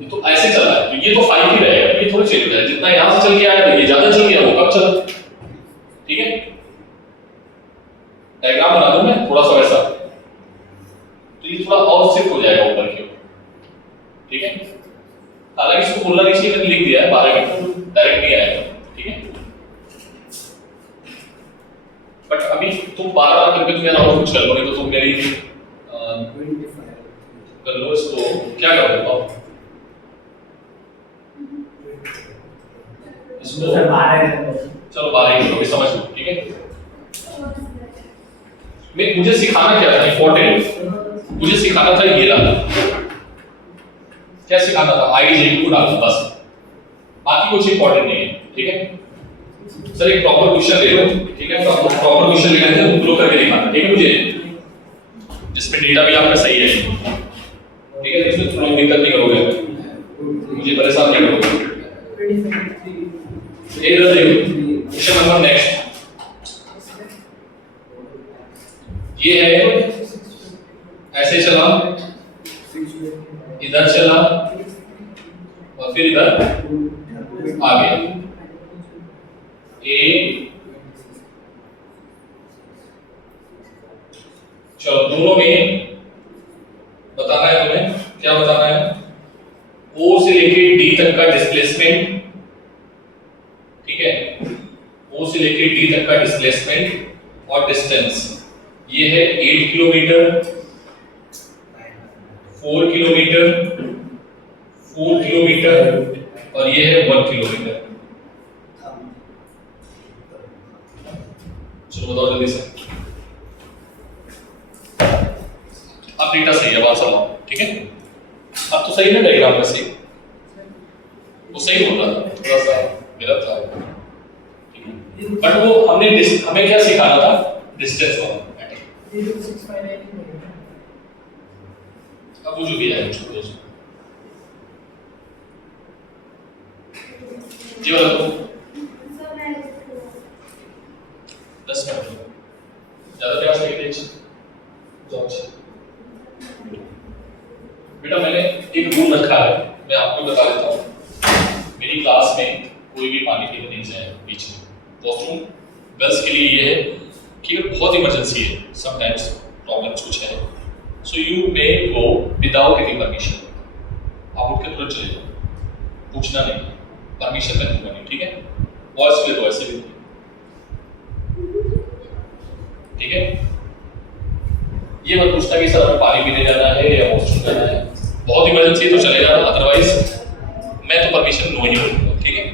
ये तो ऐसे चला है, तो ये तो 5 ही रहेगा, ये थोड़ा चेंज हो जाएगा, जितना यहां से चल के आया ये ज्यादा चल गया, वो कम चला, ठीक है। डायग्राम बना दूं मैं थोड़ा सा वैसा, तो ये थोड़ा और शिफ्ट हो जाएगा ऊपर की ओर, ठीक है। हालांकि इसको बोलना नहीं चाहिए, मैंने लिख दिया है 12 मीटर, डायरेक्ट नहीं आएगा, ठीक है। बट अभी तुम 12 करके तुम यार और कुछ कर लो, नहीं तो तुम मेरी 25, कर लो इसको, क्या कर लो आप इसको, सर 12 है, चलो 12 ही करो, समझ लो, ठीक है। मुझे सिखाना क्या था, इंपॉर्टेंट मुझे सिखाना था ये वाला, क्या सिखाना था, आई जे को डालना बस, बाकी कुछ इंपॉर्टेंट नहीं है, ठीक है। सर एक प्रॉपर क्वेश्चन ले लो, ठीक है, प्रॉपर क्वेश्चन ले लेते हैं, ग्रो करके दिखाना, ठीक है मुझे, जिसमें डेटा भी आपका सही है, ठीक है, इसमें तुम लोग दिक्कत नहीं करोगे, मुझे परेशान नहीं करोगे, इधर देखो क्वेश्चन नंबर नेक्स्ट, ये है ऐसे चला चला, इधर चला और फिर इधर आ गया। ए चलो दोनों में बताना है तुम्हें, क्या बताना है? O से लेके D तक का डिस्प्लेसमेंट, ठीक है, O से लेके D तक का डिस्प्लेसमेंट और डिस्टेंस, ये है 8 किलोमीटर, 4 किलोमीटर, 4 किलोमीटर और ये है 1 किलोमीटर। चलो बताओ जल्दी से। अब डेटा सही है, बात चलाओ, ठीक है। अब तो सही ना डायग्राम में सही, वो सही बोल रहा था, थोड़ा सा गलत था, ठीक है। बट वो हमें क्या सिखाना था? डिस्टेंस वाला। अब वो जो भी है छोड़ो उसको, जी वाला तो 10 मिनट ज्यादा प्रयास नहीं तेज जाओ। बेटा मैंने एक रूल रखा है, मैं आपको बता देता हूँ। मेरी क्लास में कोई भी पानी पीने नहीं जाए बीच में। वॉशरूम गर्ल्स के लिए ये है कि बहुत इमरजेंसी है, समटाइम्स प्रॉब्लम्स कुछ है, so you may go without any permission. आप उठ के तुरंत चले जाओ, पूछना नहीं, परमिशन मैं दूंगा नहीं, ठीक है। वॉइस के लिए वैसे भी, ठीक है। ये मत पूछना कि सर हमें पानी पीने जाना है या वॉशरूम जाना है, बहुत इमरजेंसी है तो चले जाना, अदरवाइज मैं तो परमिशन नो ही दूंगा, ठीक है।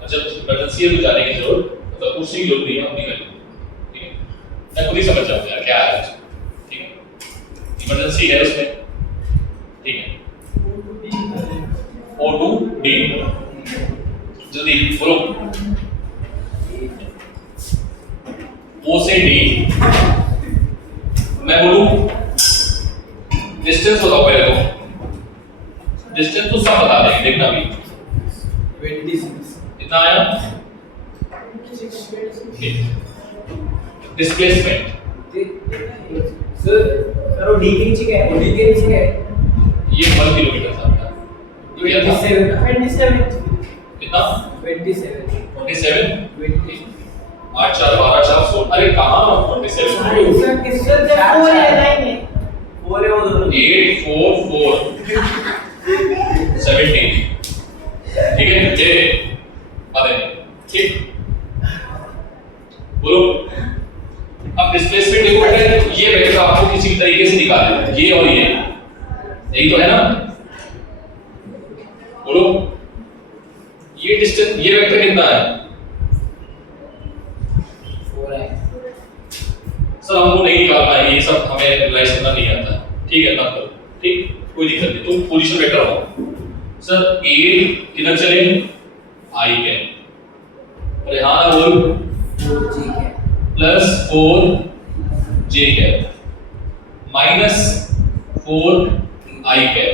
और जब इमरजेंसी है तो जाने की जरूरत तो पूछने की जरूरत नहीं है, अपनी गली, ठीक है। मैं खुद ही समझ जाऊंगा यार क्या है, ठीक है। इमरजेंसी है उसमें, ठीक है। O to D, जल्दी बोलो। O से D, मैं बोलूं डिस्टेंस बताओ पहले तो। डिस्टेंस तो सब बता देंगे, देखना भी। 26 कितना आया? डिस्प्लेसमेंट सर वो डी के नीचे क्या है? डी के नीचे क्या है? ये 1 किलोमीटर था आपका। ये क्या था? 27 कितना? 27 27 8 4 12 4 16। अरे कहां 27? सर किससे जब 4 है लाइन है 4 है वो दोनों 8 4 4 17, ठीक है। ये बात है, ठीक। बोलो अब डिस्प्लेसमेंट देखो बेटा, ये वेक्टर आपको किसी भी तरीके से निकालना है, ये और ये, यही तो है ना। बोलो ये डिस्टेंस, ये वेक्टर कितना है? 4 है सर हमको नहीं निकालना है, ये सब हमें रियलाइज करना नहीं आता, ठीक है ना करो, ठीक, कोई दिक्कत नहीं। तुम पोजीशन वेक्टर हो सर, 8 किधर चले? I के, और यहाँ बोल प्लस 4 J के माइनस 4 I के,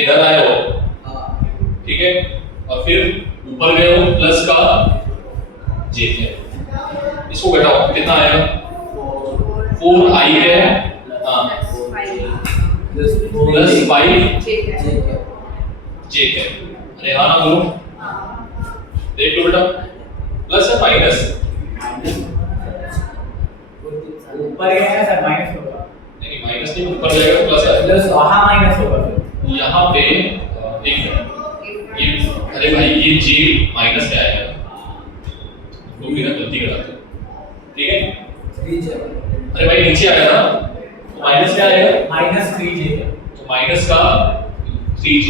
इधर आए हो, ठीक है। और फिर ऊपर गए हो प्लस का J के, इसको घटाओ कितना आएगा? 4 I के, हाँ प्लस 5 J के। अरे हाँ ना बोलो, देख लो बेटा, प्लस है माइनस? ऊपर गया है सर, माइनस होगा। नहीं माइनस नहीं, ऊपर जाएगा प्लस है, प्लस वहां माइनस होगा यहाँ पे एक ये, अरे भाई ये J माइनस में आएगा, तो बिना गलती कराते, ठीक है। अरे भाई नीचे आएगा ना, तो माइनस क्या आएगा? माइनस 3J, तो माइनस का 3J,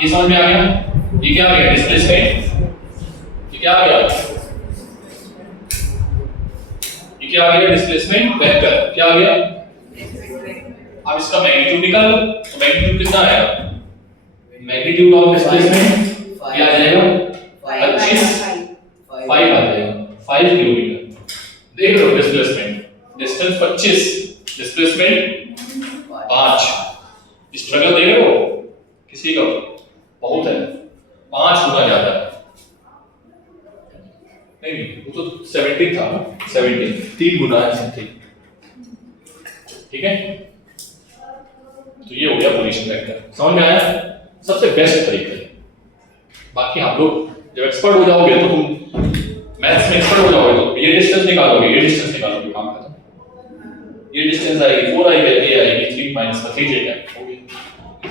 ये समझ में आ गया? ये क्या आ गया? डिस्प्लेसमेंट। ये क्या आ गया? ये क्या आ गया? Displacement vector. क्या आ गया? अब इसका मैग्नीट्यूड निकाल, तो मैग्नीट्यूड कितना आएगा? मैग्नीट्यूड ऑफ डिस्प्लेसमेंट क्या आ जाएगा? 25 5 आ जाएगा, 5 किलोमीटर। देख लो डिस्प्लेसमेंट, डिस्टेंस 25, डिस्प्लेसमेंट 5। स्ट्रगल देख रहे हो किसी का? बहुत है, 5 गुना ज्यादा है। नहीं वो तो 17 था ना, 17 3 गुना है, ठीक। ठीक है, तो ये हो गया पोजीशन वेक्टर। समझ में आया? सबसे बेस्ट तरीका है। बाकी आप लोग जब एक्सपर्ट हो जाओगे तो तुम मैथ्स में एक्सपर्ट हो जाओगे तो ये डिस्टेंस निकालोगे, ये डिस्टेंस निकालोगे, काम खत्म। ये डिस्टेंस आएगी 4 आई करके आएगी 3 माइनस का 3 जेटा हो गया।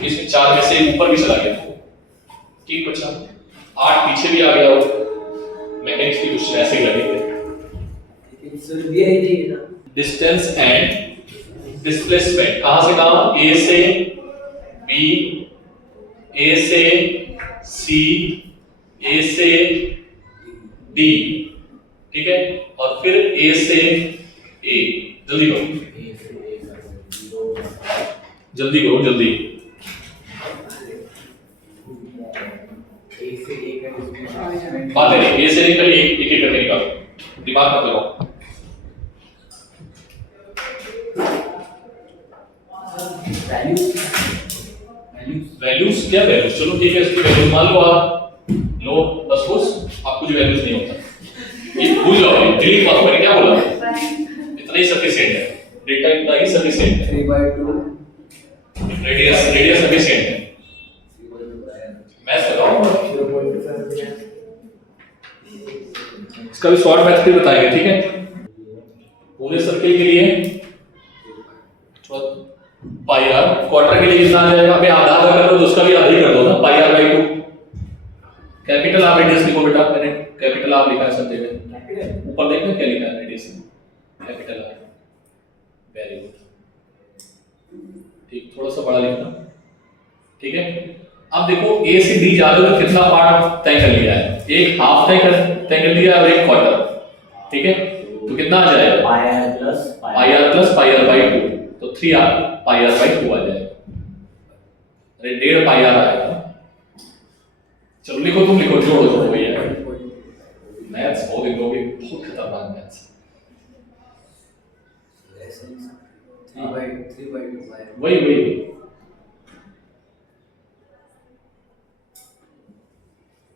इसमें 4 में से ऊपर भी चला गया ठीक बचा, 8 पीछे भी आ गया हो। मैकेनिक्स की क्वेश्चन ऐसे ही लगेंगे। सर दिया ही नहीं ना। डिस्टेंस एंड डिस्प्लेसमेंट कहां से कहां? ए से बी, ए से सी, ए से डी, ठीक है, और फिर ए से ए। जल्दी करो, जल्दी करो, जल्दी। बातें नहीं, ए से निकल एक एक करके निकालो, दिमाग मत लगाओ। वैल्यूज क्या वैल्यूज? चलो ठीक है, इसकी वैल्यू मान लो आप लो, बस आप कुछ वैल्यूज नहीं होता, ये भूल जाओ, डिलीट मत करो। क्या बोला? इतना ही सफिशिएंट है, डेटा इतना ही सफिशिएंट है। 3/2 रेडियस सफिशिएंट है। मैथ्स बताओ, इसका भी शॉर्ट मैथ्स भी बताएंगे, ठीक है। पूरे सर्किल के लिए पाई आर, क्वार्टर के लिए कितना आ जाएगा? अबे आधा आधा कर दो तो उसका भी आधा ही कर दो ना, पाई आर बाई 2। कैपिटल आप रेडियस लिखो बेटा, मैंने कैपिटल आप लिखा है सब जगह, ऊपर देखना क्या लिखा है रेडियस में, कैपिटल आर। वेरी गुड, ठीक, थोड़ा सा बड़ा लिखना, ठीक है। अब देखो ए से डी जा रहे हो तो कितना पार्ट तय कर लिया है? एक हाफ तय कर लिया और एक क्वार्टर, ठीक है। तो कितना आ जाएगा? Pi r plus pi r by 2, तो 3r पाई आर बाई 2 आ जाएगा। अरे 1.5 पाई आर आएगा। चलो लिखो, तुम लिखो, जोड़ो भैया। मैथ्स बहुत इग्नोर, बहुत खतरनाक मैथ्स। 3/2 वही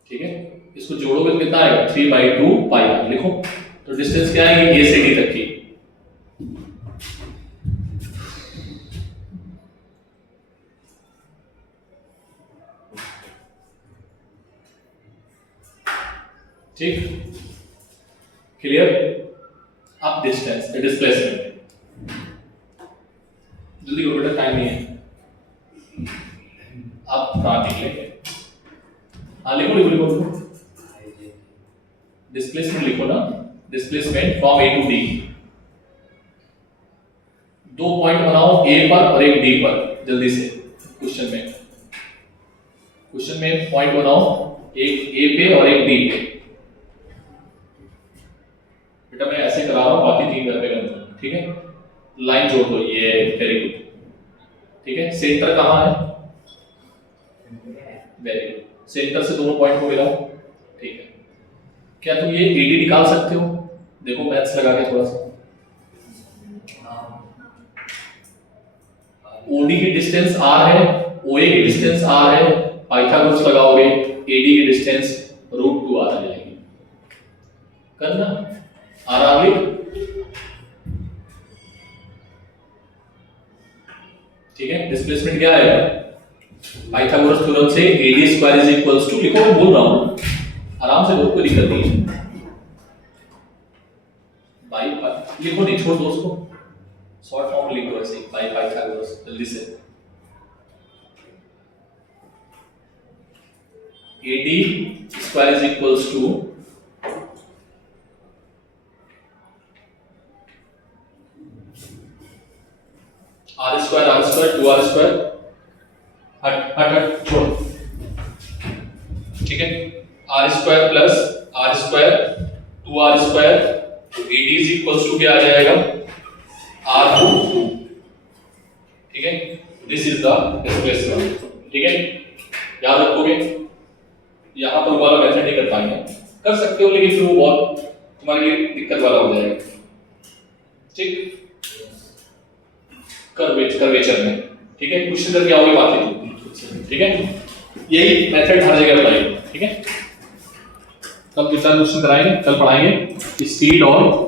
ठीक है, इसको जोड़ोगे तो कितना आएगा? 3/2 पाई आर। लिखो तो डिस्टेंस क्या है? ए से डी तक की। ठीक, क्लियर? अब डिस्टेंस, डिस्प्लेसमेंट, जल्दी करो बेटा, टाइम नहीं है। अब कहां निकलेंगे? हाँ लिखो, डिस्प्लेसमेंट लिखो ना, displacement from A to D. 2 point बनाओ, ए पर और एक डी पर, जल्दी से। क्वेश्चन में पॉइंट बनाओ, एक ए पे और एक डी पे। बेटा मैं ऐसे करा रहा हूं, बाकी 3 घर पे करना, ठीक है। लाइन जोड़ दो, ये वेरी गुड, ठीक है। सेंटर कहां है? वेरी गुड, सेंटर से दोनों पॉइंट को मिलाओ, ठीक है। क्या तुम ये एडी निकाल सकते हो? देखो मैथ्स लगा के थोड़ा सा। ओडी की डिस्टेंस r है, ओए की डिस्टेंस r है, पाइथागोरस लगाओगे, एडी की डिस्टेंस √2r आ जाएगी। करना आर लिख, ठीक है। डिस्प्लेसमेंट क्या आएगा? पाइथागोरस थ्योरम से AD² लिखो, मैं बोल रहा हूं, आराम से बोलो, कोई दिक्कत नहीं है। बाई लिखो, नहीं छोड़ दो उसको, शॉर्ट फॉर्म लिखो ऐसे ही, बाई पाइथागोरस, जल्दी से। AD² r² 2r², हट छोड़, ठीक है। r² प्लस r² 2r², तो AD क्या आ जाएगा? r2, ठीक है। दिस इज द डिस्प्लेसमेंट, ठीक है। याद रखोगे, यहां पर वाला मेथड नहीं कर पाएंगे, कर सकते हो लेकिन फिर वो बहुत तुम्हारे लिए दिक्कत वाला हो जाएगा, ठीक। कर्वेचर में, ठीक है, क्वेश्चन करके आओगे बातें, ठीक है। यही मेथड हर जगह बताइए, ठीक है। कल 2-4 क्वेश्चन कराएंगे, कल पढ़ाएंगे स्पीड और